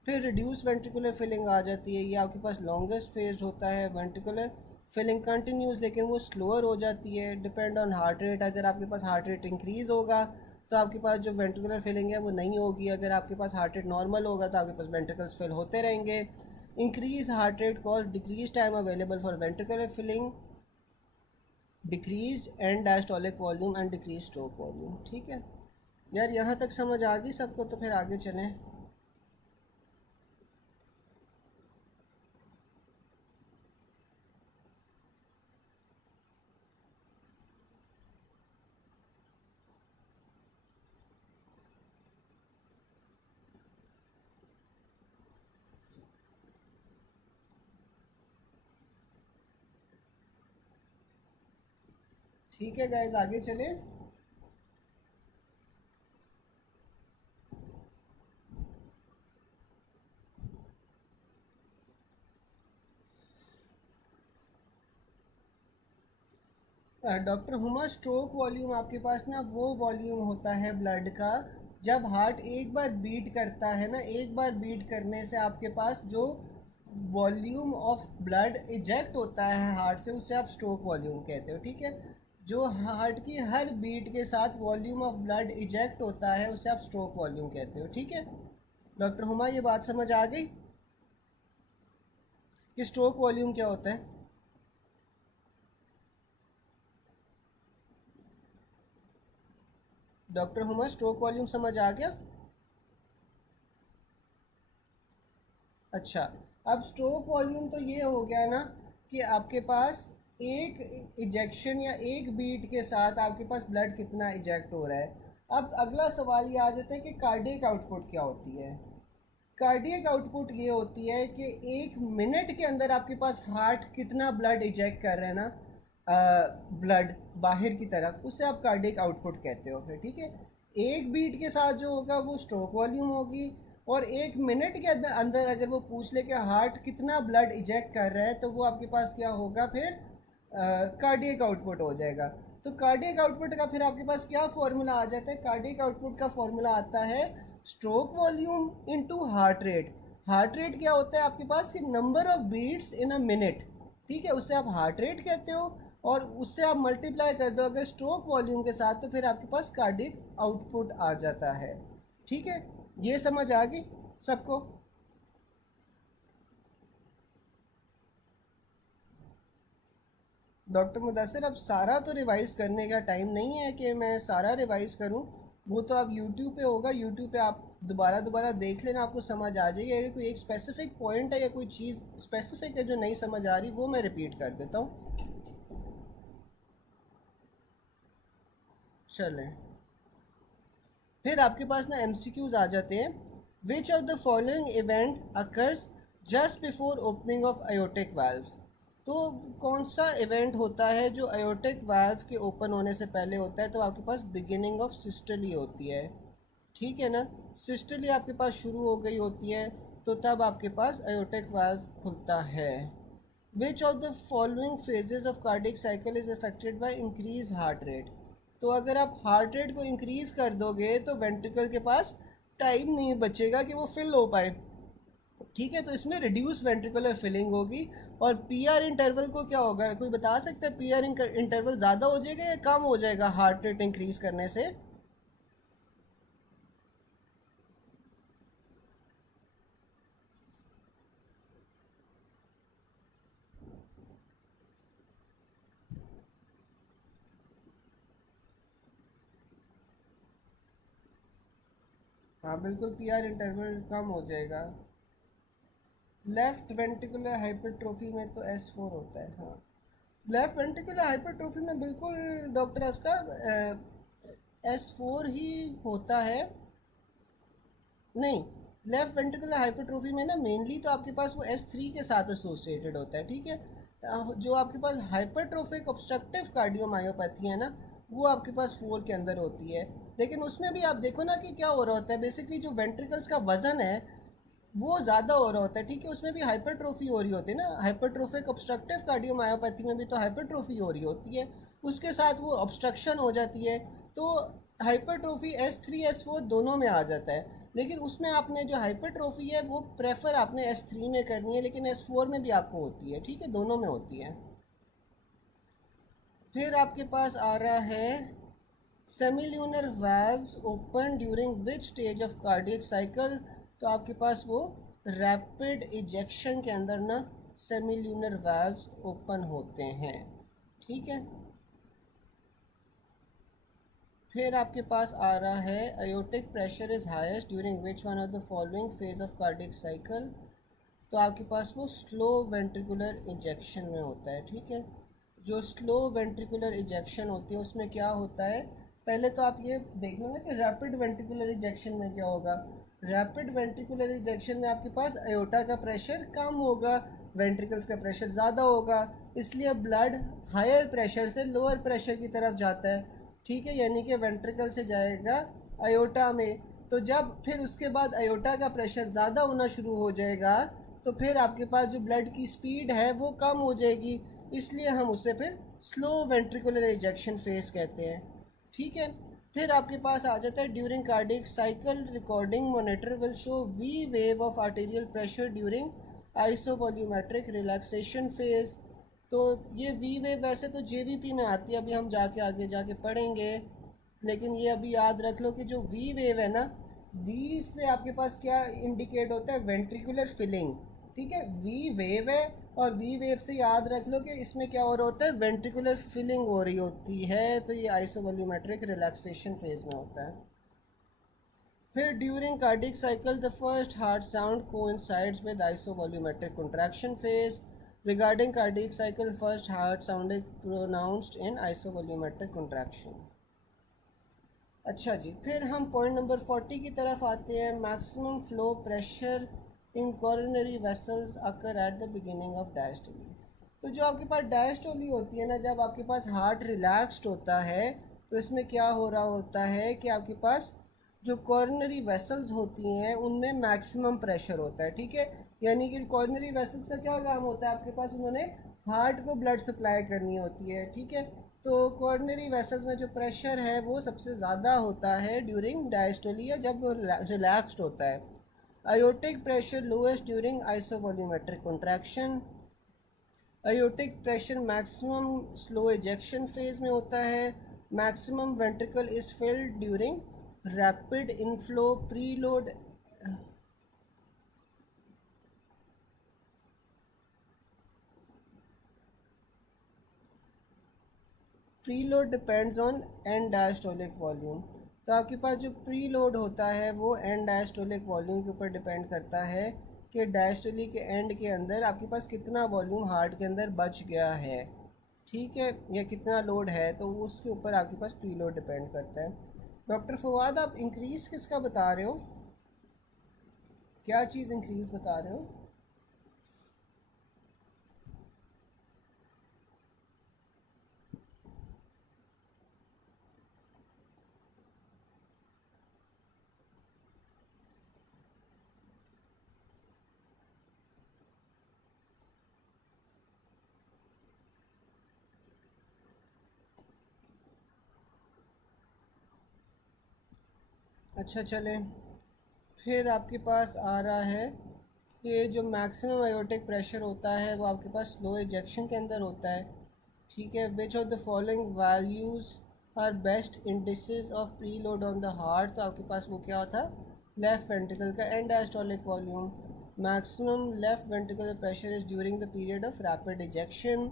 फिर रिड्यूस वेंट्रिकुलर फिलिंग आ जाती है, ये आपके पास लॉन्गेस्ट फेज होता है। वेंट्रिकुलर फिलिंग कंटिन्यूस, लेकिन वो स्लोअर हो जाती है, डिपेंड ऑन हार्ट रेट। अगर आपके पास हार्ट रेट इंक्रीज़ होगा तो आपके पास जो वेंट्रिकुलर फिलिंग है वो नहीं होगी, अगर आपके पास हार्ट रेट नॉर्मल होगा तो आपके पास वेंट्रिकल्स फिल होते रहेंगे। Increase heart rate cause decrease time available for ventricular filling, decrease end diastolic volume and decrease stroke volume, ठीक है। यार यहाँ तक समझ आ गई सबको, तो फिर आगे चलें। ठीक है गाइज, आगे चलें। डॉक्टर हुमा, स्ट्रोक वॉल्यूम आपके पास ना वो वॉल्यूम होता है ब्लड का, जब हार्ट एक बार बीट करता है ना, एक बार बीट करने से आपके पास जो वॉल्यूम ऑफ ब्लड इजेक्ट होता है हार्ट से, उससे आप स्ट्रोक वॉल्यूम कहते हो। ठीक है, जो हार्ट की हर बीट के साथ वॉल्यूम ऑफ ब्लड इजेक्ट होता है उसे आप स्ट्रोक वॉल्यूम कहते हो। ठीक है डॉक्टर हुमा, ये बात समझ आ गई कि स्ट्रोक वॉल्यूम क्या होता है? डॉक्टर हुमा, स्ट्रोक वॉल्यूम समझ आ गया? अच्छा, अब स्ट्रोक वॉल्यूम तो ये हो गया ना कि आपके पास एक इजेक्शन या एक बीट के साथ आपके पास ब्लड कितना इजेक्ट हो रहा है। अब अगला सवाल ये आ जाता है कि कार्डियक आउटपुट क्या होती है। कार्डियक आउटपुट ये होती है कि एक मिनट के अंदर आपके पास हार्ट कितना ब्लड इजेक्ट कर रहा है ना, ब्लड बाहर की तरफ, उससे आप कार्डियक आउटपुट कहते हो फिर। ठीक है, एक बीट के साथ जो होगा वो स्ट्रोक वॉल्यूम होगी, और एक मिनट के अंदर अंदर अगर वो पूछ ले कि हार्ट कितना ब्लड इजेक्ट कर रहा है, तो वो आपके पास क्या होगा फिर? कार्डियक आउटपुट हो जाएगा। तो कार्डियक आउटपुट का फिर आपके पास क्या फॉर्मूला आ जाता है? कार्डियक आउटपुट का फॉर्मूला आता है stroke volume into heart rate. Heart rate क्या होता है आपके पास कि number of beats in a minute. ठीक है, उससे आप हार्ट रेट कहते हो, और उससे आप मल्टीप्लाई कर दो अगर स्ट्रोक वॉल्यूम के साथ, तो फिर आपके पास कार्डियक आउटपुट आ जाता है। ठीक है, ये समझ आ गई सबको? डॉक्टर मुदस्सिर, अब सारा तो रिवाइज करने का टाइम नहीं है कि मैं सारा रिवाइज करूं। वो तो अब यूट्यूब पे होगा, यूट्यूब पे आप दोबारा दोबारा देख लेना, आपको समझ आ जाएगी। अगर कोई एक स्पेसिफिक पॉइंट है या कोई चीज़ स्पेसिफिक है जो नहीं समझ आ रही, वो मैं रिपीट कर देता हूँ। चलें, फिर आपके पास ना एमसीक्यूज आ जाते हैं। विच of the following event occurs just before opening of aortic valve? तो कौन सा इवेंट होता है जो आयोटिक वाल्व के ओपन होने से पहले होता है? तो आपके पास बिगिनिंग ऑफ सिस्टली होती है। ठीक है ना, सिस्टली आपके पास शुरू हो गई होती है, तो तब आपके पास आयोटिक वाल्व खुलता है। Which of the following phases of cardiac cycle is affected by increase heart rate? तो अगर आप हार्ट रेट को इंक्रीज कर दोगे तो वेंट्रिकल के पास टाइम नहीं बचेगा कि वो फिल हो पाए। ठीक है, तो इसमें रिड्यूस वेंट्रिकुलर फिलिंग होगी। और पीआर इंटरवल को क्या होगा, कोई बता सकता है? पीआर इंटरवल ज़्यादा हो जाएगा या कम हो जाएगा हार्ट रेट इंक्रीज करने से? हाँ बिल्कुल, पीआर इंटरवल कम हो जाएगा। लेफ्ट वेंट्रिकुलर हाइपरट्रोफी में तो S4 होता है। हाँ, लेफ्ट वेंट्रिकुलर हाइपरट्रोफी में बिल्कुल डॉक्टर इसका S4 ही होता है। नहीं, लेफ्ट वेंट्रिकुलर हाइपरट्रोफी में ना मेनली तो आपके पास वो S3 के साथ एसोसिएटेड होता है। ठीक है, जो आपके पास हाइपरट्रोफिक ऑब्स्ट्रक्टिव कार्डियोमायोपैथी है ना, वो आपके पास 4 के अंदर होती है। लेकिन उसमें भी आप देखो ना कि क्या हो रहा होता है, बेसिकली जो वेंट्रिकल्स का वजन है वो ज़्यादा हो रहा होता है। ठीक है, उसमें भी हाइपरट्रोफी हो रही होती है ना, हाइपरट्रोफिक ऑब्स्ट्रक्टिव कार्डियोमायोपैथी में भी तो हाइपरट्रोफी हो रही होती है, उसके साथ वो ऑब्स्ट्रक्शन हो जाती है। तो हाइपरट्रोफी S3 S4 दोनों में आ जाता है। लेकिन उसमें आपने जो हाइपरट्रोफी है वो प्रेफर आपने S3 में करनी है, लेकिन S4 में भी आपको होती है। ठीक है, दोनों में होती है। फिर आपके पास आ रहा है semilunar valves open during which stage of cardiac cycle? तो आपके पास वो रैपिड इजेक्शन के अंदर ना सेमिल्यूनर वाल्व्स ओपन होते हैं। ठीक है, फिर आपके पास आ रहा है aortic pressure is highest during which one of the following phase of cardiac cycle? तो आपके पास वो स्लो वेंट्रिकुलर इजेक्शन में होता है। ठीक है, जो स्लो वेंट्रिकुलर इजेक्शन होती है उसमें क्या होता है, पहले तो आप ये देख लो ना कि रैपिड वेंट्रिकुलर इजेक्शन में क्या होगा। रैपिड वेंट्रिकुलर इजेक्शन में आपके पास अयोटा का प्रेशर कम होगा, वेंट्रिकल्स का प्रेशर ज़्यादा होगा, इसलिए ब्लड हायर प्रेशर से लोअर प्रेशर की तरफ जाता है, ठीक है, यानी कि वेंट्रिकल से जाएगा आयोटा में। तो जब फिर उसके बाद आयोटा का प्रेशर ज़्यादा होना शुरू हो जाएगा तो फिर आपके पास जो ब्लड की स्पीड है वो कम हो जाएगी, इसलिए हम उसे फिर स्लो वेंट्रिकुलर इजेक्शन फेज कहते हैं, ठीक है। फिर आपके पास आ जाता है during cardiac cycle recording monitor will show V wave of arterial pressure during isovolumetric relaxation phase. तो ये वी वेव वैसे तो जेवीपी में आती है, अभी हम जाके आगे जाके पढ़ेंगे, लेकिन ये अभी याद रख लो कि जो वी वेव है ना, वी से आपके पास क्या इंडिकेट होता है, वेंट्रिकुलर फिलिंग, ठीक है, वी वेव है, और वी वेव से याद रख लो कि इसमें क्या हो रहा होता है, वेंट्रिकुलर फिलिंग हो रही होती है, तो ये आइसोवॉल्यूमेट्रिक रिलैक्सेशन फेज में होता है। फिर during cardiac cycle the first heart sound coincides with isovolumetric contraction phase. Regarding cardiac cycle first heart sound is pronounced in isovolumetric contraction. अच्छा जी, फिर हम पॉइंट नंबर 40 की तरफ आते हैं। Maximum flow pressure in coronary vessels occur at the beginning of diastole. तो जो आपके पास डायस्टोली होती है ना, जब आपके पास हार्ट रिलैक्स्ड होता है तो इसमें क्या हो रहा होता है कि आपके पास जो कोरोनरी वेसल्स होती हैं उनमें मैक्सिमम प्रेशर होता है, ठीक है, यानी कि कोरोनरी वेसल्स का क्या काम होता है, आपके पास उन्होंने हार्ट को ब्लड सप्लाई करनी होती है, ठीक है। तो कोरोनरी वेसल्स में जो प्रेशर है वो सबसे ज़्यादा होता है ड्यूरिंग डायस्टोली या जब वो रिलैक्स्ड होता है। aortic pressure lowest during isovolumetric contraction। aortic pressure maximum slow ejection phase में होता है। maximum ventricle is filled during rapid inflow preload। Preload depends on and diastolic volume. तो आपके पास जो प्रीलोड होता है वो एंड डायस्टोलिक वॉल्यूम के ऊपर डिपेंड करता है कि डायस्टोलिक के एंड के अंदर आपके पास कितना वॉल्यूम हार्ट के अंदर बच गया है, ठीक है, या कितना लोड है, तो उसके ऊपर आपके पास प्रीलोड डिपेंड करता है। डॉक्टर फवाद, आप इंक्रीज़ किसका बता रहे हो, क्या चीज़ इंक्रीज़ बता रहे हो? अच्छा चलें, फिर आपके पास आ रहा है कि जो मैक्सिमम आयोटिक प्रेशर होता है वो आपके पास स्लो इजेक्शन के अंदर होता है, ठीक है। Which of the following values are best indices of preload on the heart. तो आपके पास वो क्या होता है, लेफ़्ट वेंट्रिकल का end diastolic volume. Maximum left ventricular pressure is during the period of rapid ejection.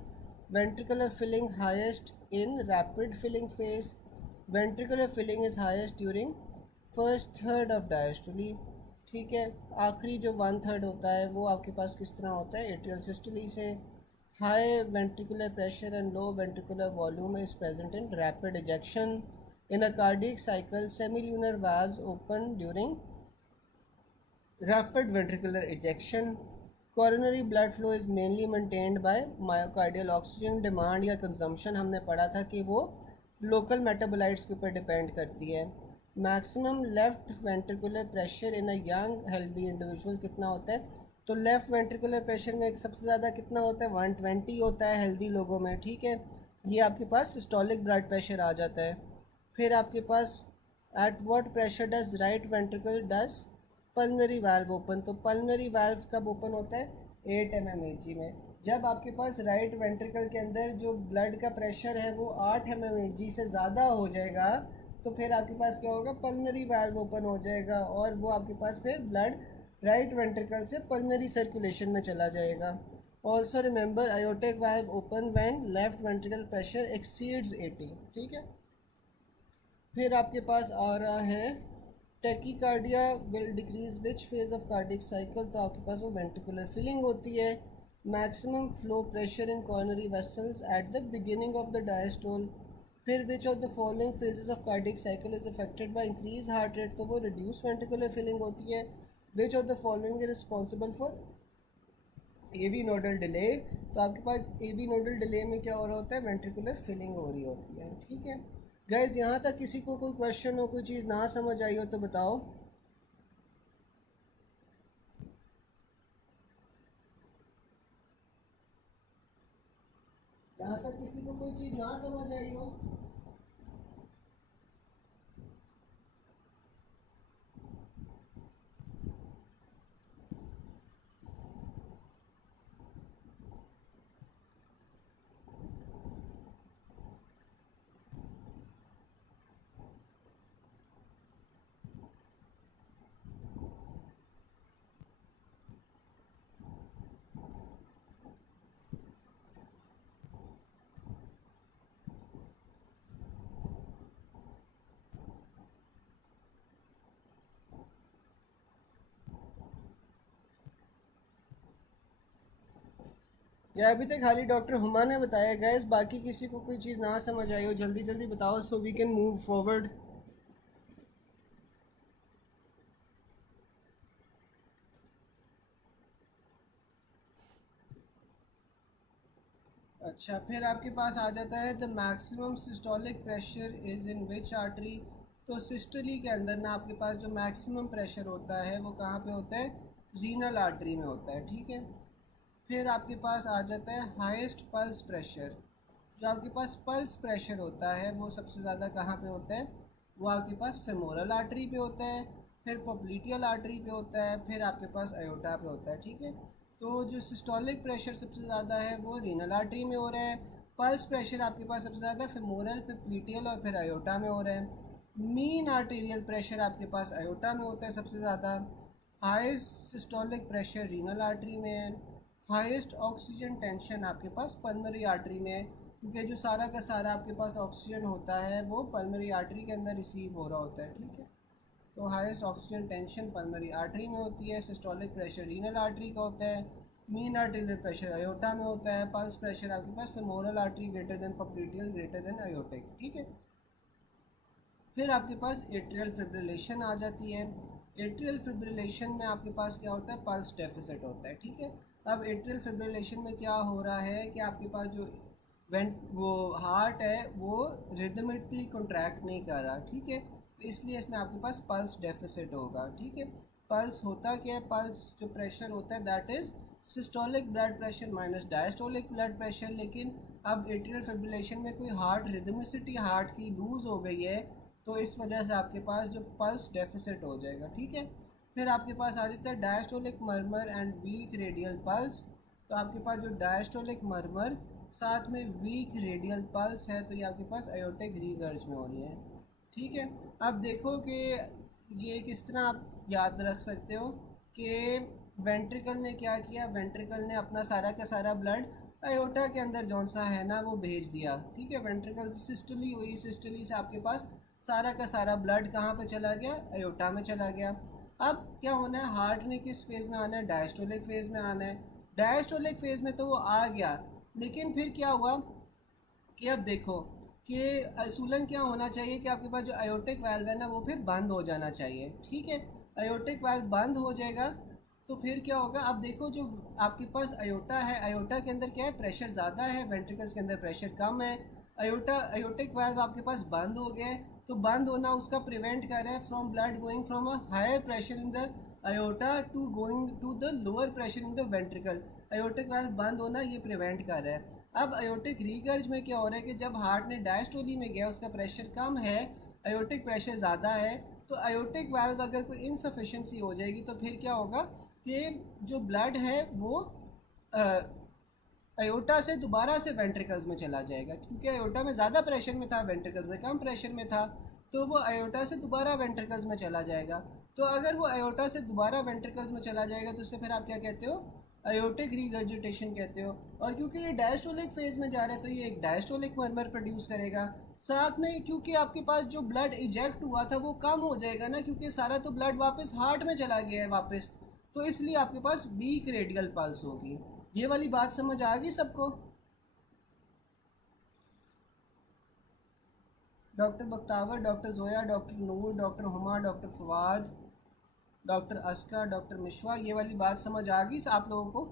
Ventricular filling highest in rapid filling phase. Ventricular filling is highest during first third of diastole, ठीक है। आखिरी जो 1/3 होता है वो आपके पास किस तरह होता है, एट्रियल सिस्टोली से। High ventricular pressure and low ventricular volume is present in rapid ejection. In a cardiac cycle सेमील्यूनर valves open during rapid ventricular ejection. Coronary blood flow is mainly maintained by myocardial oxygen demand या consumption. हमने पढ़ा था कि वो local metabolites के ऊपर depend करती है। Maximum left ventricular pressure in a young healthy individual कितना होता है, तो लेफ़्ट वेंट्रिकुलर प्रेशर में सबसे ज़्यादा कितना होता है, 120 होता है हेल्दी लोगों में, ठीक है। ये आपके पास सिस्टोलिक ब्लड प्रेशर आ जाता है। फिर आपके पास at what pressure does right ventricle does pulmonary valve open. तो पल्मनरी वाल्व कब ओपन होता है, 8 mmHg में। जब आपके पास राइट वेंट्रिकल के अंदर जो ब्लड का प्रेशर है वो 8 mmHg से ज़्यादा हो जाएगा तो फिर आपके पास क्या होगा, पल्मनरी वाल्व ओपन हो जाएगा और वो आपके पास फिर ब्लड राइट वेंट्रिकल से पल्मनरी सर्कुलेशन में चला जाएगा। Also remember aortic valve open when left ventricle pressure exceeds 80, ठीक है। फिर आपके पास आ रहा है tachycardia will decrease which phase of cardiac cycle. तो आपके पास वो वेंट्रिकुलर फिलिंग होती है। Maximum flow pressure in coronary vessels at the beginning of the diastole. फिर which of the following phases of cardiac cycle is affected by increase heart rate. तो वो reduce ventricular filling होती है। Which of the following is responsible for AV nodal delay, तो आपके पास एवी nodal delay में क्या हो रहा होता है, वेंट्रिकुलर फिलिंग हो रही होती है। ठीक है गाइज, यहाँ तक किसी को कोई क्वेश्चन हो, कोई चीज़ ना समझ आई हो तो बताओ। यहाँ तक किसी को कोई चीज़ ना समझ आई हो। या अभी तक खाली डॉक्टर हुमा ने बताया गैस, बाकी किसी को कोई चीज़ ना समझ आई हो जल्दी जल्दी बताओ, so we can move forward. अच्छा, फिर आपके पास आ जाता है the maximum systolic pressure is in which artery. तो सिस्टली के अंदर ना आपके पास जो मैक्सिमम प्रेशर होता है वो कहाँ पे होता है, रीनल आर्टरी में होता है। ठीक है, फिर आपके पास आ जाता है हाईएस्ट पल्स प्रेशर। जो आपके पास पल्स प्रेशर होता है वो सबसे ज़्यादा कहाँ पे होता है, वो आपके पास फेमोरल आर्टरी पे होता है, फिर पोप्लीटियल आर्टरी पे होता है, फिर आपके पास अयोटा पे होता है। ठीक है, तो जो सिस्टोलिक प्रेशर सबसे ज़्यादा है वो रीनल आर्टरी में हो रहा है। पल्स प्रेशर आपके पास सबसे ज़्यादा फेमोरल, पोप्लीटियल और फिर अयोटा में हो रहा है। मीन आर्टीरियल प्रेशर आपके पास अयोटा में होता है सबसे ज़्यादा। Highest systolic pressure renal artery में है। हाईएस्ट ऑक्सीजन टेंशन आपके पास पल्मोनरी आर्टरी में है, क्योंकि जो सारा का सारा आपके पास ऑक्सीजन होता है वो पल्मोनरी आर्टरी के अंदर रिसीव हो रहा होता है। ठीक है, तो highest oxygen tension pulmonary artery में होती है। सिस्टोलिक प्रेशर रीनल आर्टरी का होता है। मीन आर्टीरियल प्रेशर अयोटा में होता है। पल्स प्रेशर आपके पास femoral artery greater than popliteal greater than aortic. ठीक है, फिर आपके पास एट्रियल फिब्रिलेशन आ जाती है। एट्रियल फिब्रिलेशन में आपके पास क्या होता है, पल्स डेफिसिट होता है। ठीक है, अब एट्रियल फिब्रिलेशन में क्या हो रहा है कि आपके पास जो वो हार्ट है वो रिदमेटिकली कॉन्ट्रैक्ट नहीं कर रहा। ठीक है, तो इसलिए इसमें आपके पास पल्स डेफिसिट होगा। ठीक है, पल्स होता क्या है, पल्स जो प्रेशर होता है that is systolic blood pressure minus diastolic blood pressure. लेकिन अब एट्रियल फिब्रिलेशन में कोई हार्ट रिदमिसिटी हार्ट की लूज़ हो गई है, तो इस वजह से आपके पास जो पल्स डेफिसिट हो जाएगा। ठीक है, फिर आपके पास आ जाता है diastolic murmur and weak radial pulse. तो आपके पास जो डायस्टोलिक मर्मर साथ में वीक रेडियल पल्स है, तो ये आपके पास अयोटिक रीगर्ज में हो रही है। ठीक है, अब देखो कि ये किस तरह आप याद रख सकते हो कि वेंट्रिकल ने क्या किया, वेंट्रिकल ने अपना सारा का सारा ब्लड अयोटा के अंदर जौन सा है ना वो भेज दिया। ठीक है, वेंट्रिकल सिस्टली हुई, सिस्टली से आपके पास सारा का सारा ब्लड कहाँ पे चला गया, अयोटा में चला गया। अब क्या होना है, हार्ट ने किस फेज़ में आना है, डायस्टोलिक फेज़ में आना है। डायस्टोलिक फेज़ में तो वो आ गया, लेकिन फिर क्या हुआ कि अब देखो कि असूलन क्या होना चाहिए कि आपके पास जो अयोटिक वाल्व है ना वो फिर बंद हो जाना चाहिए। ठीक है, अयोटिक वाल्व बंद हो जाएगा तो फिर क्या होगा, अब देखो जो आपके पास अयोटा है, अयोटा के अंदर क्या है, प्रेशर ज़्यादा है, वेंट्रिकल्स के अंदर प्रेशर कम है। अयोटिक वाल्व आपके पास बंद हो गया है, तो बंद होना उसका प्रिवेंट कर रहा है from blood going from a higher pressure in the aorta to going to the lower pressure in the ventricle. Aortic valve बंद होना ये प्रिवेंट कर रहा है। अब अयोटिक रीगर्ज में क्या हो रहा है कि जब हार्ट ने डायस्टोली में गया, उसका प्रेशर कम है, अयोटिक प्रेशर ज़्यादा है, तो अयोटिक वाल्व अगर कोई इनसफिशेंसी हो जाएगी तो फिर क्या होगा कि जो ब्लड है वो अयोटा से दोबारा से वेंट्रिकल्स में चला जाएगा, क्योंकि अयोटा में ज़्यादा प्रेशर में था, वेंट्रिकल्स में कम प्रेशर में था, तो वो अयोटा से दोबारा वेंट्रिकल्स में चला जाएगा। तो अगर वो अयोटा से दोबारा वेंट्रिकल्स में चला जाएगा तो उससे फिर आप क्या कहते हो, अयोटिक रीगर्जिटेशन कहते हो। और क्योंकि ये डायस्टोलिक फेज में जा रहा है तो ये एक डायस्टोलिक मर्मर प्रोड्यूस करेगा। साथ में क्योंकि आपके पास जो ब्लड इजेक्ट हुआ था वो कम हो जाएगा ना, क्योंकि सारा तो ब्लड वापस हार्ट में चला गया है वापस, तो इसलिए आपके पास वीक रेडियल पल्स होगी। ये वाली बात समझ आ गई सबको। Doctor Bakhtawar, doctor Zoya, doctor Noor, doctor Huma, doctor Fawad, doctor Aska, doctor Mishwa, ये वाली बात समझ आ गई आप लोगों को।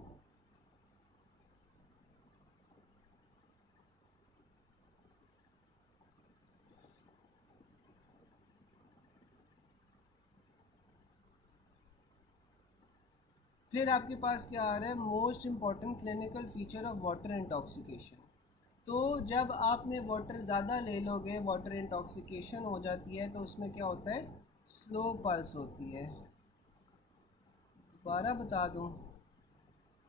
फिर आपके पास क्या आ रहा है, most important clinical feature of water intoxication. तो जब आपने वाटर ज़्यादा ले लोगे, वाटर इंटॉक्सिकेशन हो जाती है, तो उसमें क्या होता है, स्लो पल्स होती है। दोबारा बता दूँ?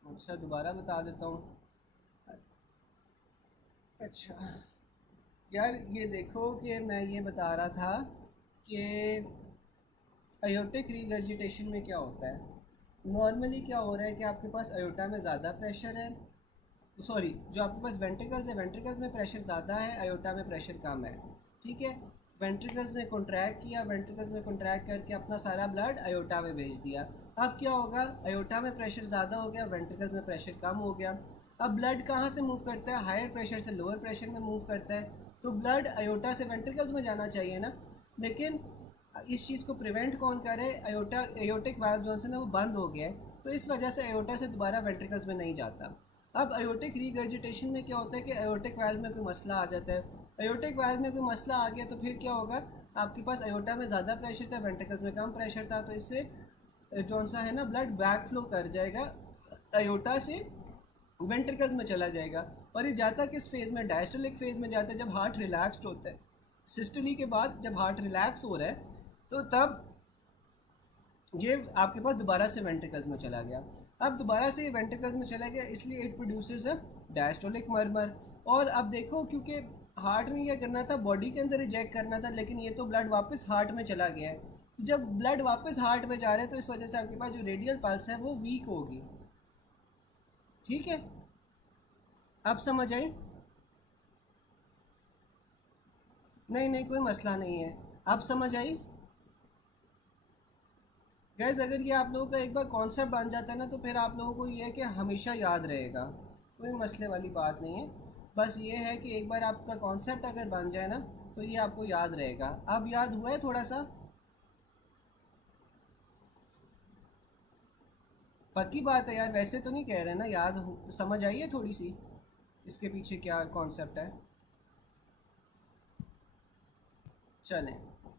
अच्छा, दोबारा बता देता हूँ। अच्छा यार, ये देखो कि मैं ये बता रहा था कि अयोटिक रीगर्जिटेशन में क्या होता है। नॉर्मली क्या हो रहा है कि आपके पास अयोटा में ज़्यादा प्रेशर है, सॉरी, जो आपके पास वेंट्रिकल्स है, वेंट्रिकल्स में प्रेशर ज़्यादा है, अयोटा में प्रेशर कम है। ठीक है, वेंट्रिकल्स ने कॉन्ट्रैक्ट किया, वेंट्रिकल्स ने कॉन्ट्रैक्ट करके अपना सारा ब्लड अयोटा में भेज दिया। अब क्या होगा, अयोटा में प्रेशर ज़्यादा हो गया, वेंट्रिकल्स में प्रेशर कम हो गया। अब ब्लड कहाँ से मूव करता है, हायर प्रेशर से लोअर प्रेशर में मूव करता है। तो ब्लड अयोटा से वेंट्रिकल्स में जाना चाहिए ना, लेकिन इस चीज़ को प्रिवेंट कौन करे, अयोटा, अयोटिक वाल्व जो है वो बंद हो गया है, तो इस वजह से अयोटा से दोबारा वेंट्रिकल्स में नहीं जाता। अब अयोटिक रीगर्जिटेशन में क्या होता है कि अयोटिक वाल्व में कोई मसला आ जाता है। अयोटिक वाल्व में कोई मसला आ गया तो फिर क्या होगा, आपके पास अयोटा में ज़्यादा प्रेशर था, वेंट्रिकल्स में कम प्रेशर था, तो इससे जो सा है ना, ब्लड बैक फ्लो कर जाएगा, अयोटा से वेंट्रिकल्स में चला जाएगा। और ये जाता किस फेज़ में, डायस्टोलिक फेज़ में जाता है, जब हार्ट रिलैक्सड होता है। सिस्टोली के बाद जब हार्ट रिलैक्स हो रहा है, तो तब ये आपके पास दोबारा से वेंट्रिकल्स में चला गया। अब दोबारा से ये वेंट्रिकल्स में चला गया, इसलिए it produces a diastolic murmur. और अब देखो, क्योंकि हार्ट ने क्या करना था, बॉडी के अंदर रिजेक्ट करना था, लेकिन ये तो ब्लड वापस हार्ट में चला गया है। जब ब्लड वापस हार्ट में जा रहे हैं, तो इस वजह से आपके पास जो रेडियल पल्स है वो वीक होगी। ठीक है, अब समझ आई? नहीं नहीं, कोई मसला नहीं है, अब समझ आई गैस। अगर ये आप लोगों का एक बार कॉन्सेप्ट बन जाता है ना, तो फिर आप लोगों को ये है कि हमेशा याद रहेगा, कोई मसले वाली बात नहीं है। बस ये है कि एक बार आपका कॉन्सेप्ट अगर बन जाए ना, तो ये आपको याद रहेगा। अब याद हुआ है थोड़ा सा? पक्की बात है यार, वैसे तो नहीं कह रहे ना, समझ आई है थोड़ी सी इसके पीछे क्या कॉन्सेप्ट है? चलें,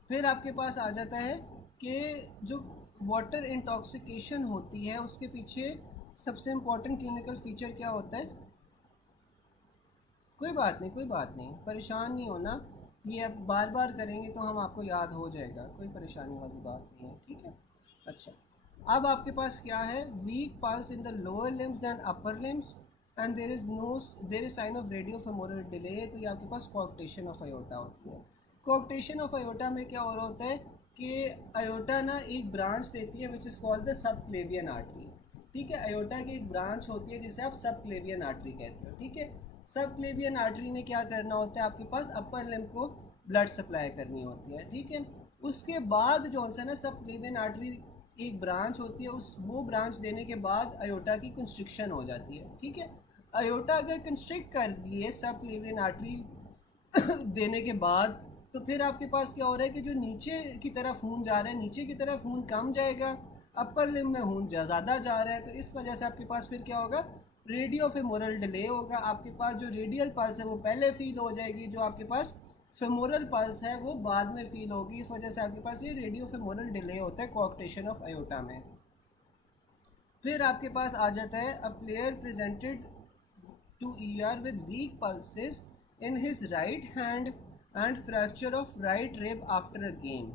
फिर आपके पास आ जाता है कि जो वाटर इंटॉक्सिकेशन होती है, उसके पीछे सबसे इम्पोर्टेंट क्लिनिकल फीचर क्या होता है? कोई बात नहीं, कोई बात नहीं, परेशान नहीं होना, ये अब बार बार करेंगे तो हम आपको याद हो जाएगा, कोई परेशानी वाली बात नहीं है। ठीक है, अच्छा, अब आपके पास क्या है, weak pulse in the lower limbs than upper limbs and there is sign of radio femoral delay. तो ये आपके पास कोऑक्टेशन ऑफ अयोटा होती है। कोऑक्टेशन ऑफ अयोटा में क्या हो रहा होता है कि अयोटा ना एक ब्रांच देती है which is called the subclavian artery. ठीक है, अयोटा की एक ब्रांच होती है जिसे आप सबक्लेवियन आर्टरी कहते हो। ठीक है, सबक्लेवियन आर्टरी ने क्या करना होता है, आपके पास अपर लिम्ब को ब्लड सप्लाई करनी होती है। ठीक है, उसके बाद जो है ना, सबक्लेवियन आर्टरी एक ब्रांच होती है, उस वो ब्रांच देने के बाद अयोटा की कंस्ट्रिक्शन हो जाती है। ठीक है, अयोटा अगर कंस्ट्रिक्ट कर दिए सबक्लेवियन आर्टरी देने के बाद, तो फिर आपके पास क्या हो रहा है कि जो नीचे की तरफ खून जा रहा है, नीचे की तरफ खून कम जाएगा, अपर लिम्ब में खून ज़्यादा जा रहा है, तो इस वजह से आपके पास फिर क्या होगा, रेडियो फेमोरल डिले होगा। आपके पास जो रेडियल पल्स है वो पहले फील हो जाएगी, जो आपके पास फेमोरल पल्स है वो बाद में फील होगी। इस वजह से आपके पास ये रेडियो फेमोरल डिले होता है कोऑक्टेशन ऑफ अयोटा में। फिर आपके पास आ जाता है, a player presented to ER with weak pulses in his right hand and fracture of right rib after a game.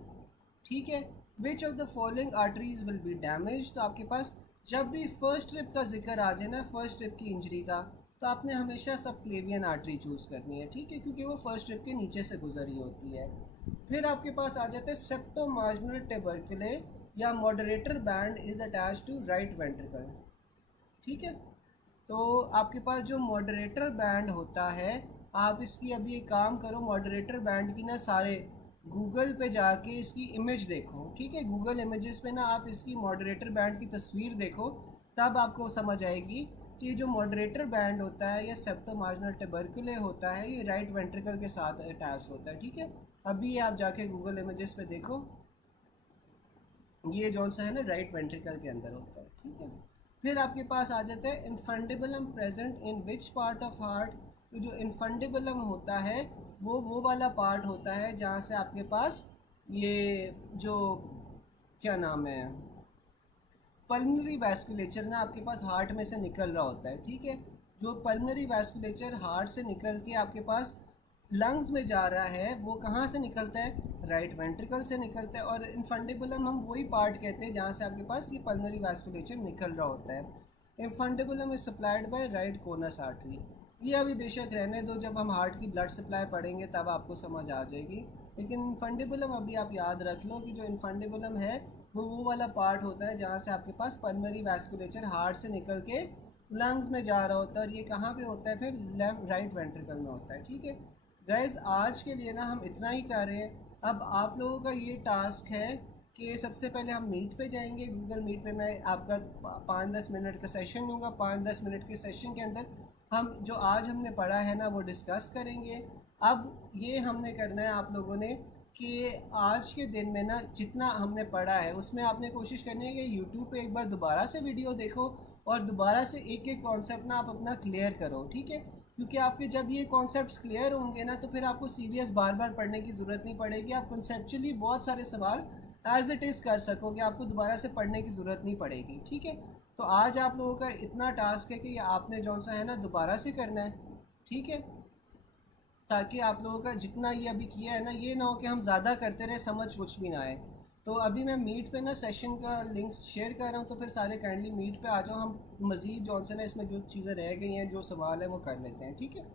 ठीक है, which of the following arteries will be damage. तो आपके पास जब भी फर्स्ट रिब का जिक्र आ जाए ना, फर्स्ट रिब की इंजरी का, तो आपने हमेशा सबक्लेवियन आर्टरी चूज़ करनी है। ठीक है, क्योंकि वो फर्स्ट रिब के नीचे से गुजरी होती है। फिर आपके पास आ जाता है सेप्टोमार्जिनल ट्यूबरकुले या moderator band is attach to right ventricle. ठीक है, तो आपके पास जो मॉडरेटर बैंड होता है, आप इसकी अभी एक काम करो, मॉडरेटर बैंड की ना सारे गूगल पे जाके इसकी इमेज देखो। ठीक है, गूगल इमेजेस पे ना आप इसकी मॉडरेटर बैंड की तस्वीर देखो, तब आपको समझ आएगी कि जो मॉडरेटर बैंड होता है या सेप्टोमार्जिनल ट्यूबरकुले होता है, ये राइट वेंट्रिकल के साथ अटैच होता है। ठीक है, अभी आप जाके गूगल इमेजेस पे देखो, ये जौन सा है ना राइट वेंट्रिकल के अंदर होता है। ठीक है, फिर आपके पास आ जाता है infundibulum present in which part of heart. तो जो इन्फंडिबुलम होता है वो वाला पार्ट होता है जहाँ से आपके पास ये जो क्या नाम है, पल्मोनरी वैस्कुलेचर ना आपके पास हार्ट में से निकल रहा होता है, ठीक है। जो पल्मोनरी वैस्कुलेचर हार्ट से निकल के आपके पास लंग्स में जा रहा है, वो कहाँ से निकलता है? राइट वेंट्रिकल से निकलता है। और इन्फंडिबुलम हम वही पार्ट कहते हैं जहाँ से आपके पास ये पल्मोनरी वैस्कुलेचर निकल रहा होता है। Infundibulum is supplied by right conus artery. ये अभी बेशक रहने दो, जब हम हार्ट की ब्लड सप्लाई पढ़ेंगे तब आपको समझ आ जाएगी। लेकिन इन्फंडिबुलम अभी आप याद रख लो कि जो इन्फंडिबुलम है वो वाला पार्ट होता है जहाँ से आपके पास पल्मोनरी वैस्कुलेचर हार्ट से निकल के लंग्स में जा रहा होता है। और ये कहाँ पे होता है? फिर लेफ्ट राइट वेंट्रिकल में होता है, ठीक है। गाइस आज के लिए ना हम इतना ही कर रहे हैं। अब आप लोगों का ये टास्क है कि सबसे पहले हम मीट पे जाएंगे। गूगल मीट पे मैं आपका 5-10 मिनट का सेशन लूँगा। 5-10 मिनट के सेशन के अंदर हम जो आज हमने पढ़ा है ना वो डिस्कस करेंगे। अब ये हमने करना है आप लोगों ने कि आज के दिन में ना जितना हमने पढ़ा है उसमें आपने कोशिश करनी है कि यूट्यूब पे एक बार दोबारा से वीडियो देखो और दोबारा से एक एक कॉन्सेप्ट ना आप अपना क्लियर करो, ठीक है। क्योंकि आपके जब ये कॉन्सेप्ट्स क्लियर होंगे ना तो फिर आपको सीवीएस बार बार पढ़ने की ज़रूरत नहीं पड़ेगी। आप कॉन्सेप्चुअली बहुत सारे सवाल एज इट इज़ कर सकोगे, आपको दोबारा से पढ़ने की ज़रूरत नहीं पड़ेगी, ठीक है। तो आज आप लोगों का इतना टास्क है कि आपने जौन सा है ना दोबारा से करना है, ठीक है। ताकि आप लोगों का जितना ये अभी किया है ना ये ना हो कि हम ज़्यादा करते रहे, समझ कुछ भी ना आए। तो अभी मैं मीट पे ना सेशन का लिंक शेयर कर रहा हूँ, तो फिर सारे काइंडली मीट पे आ जाओ। हम मज़ीद जौन से ना इसमें जो चीज़ें रह गई हैं, जो सवाल है वो कर लेते हैं, ठीक है।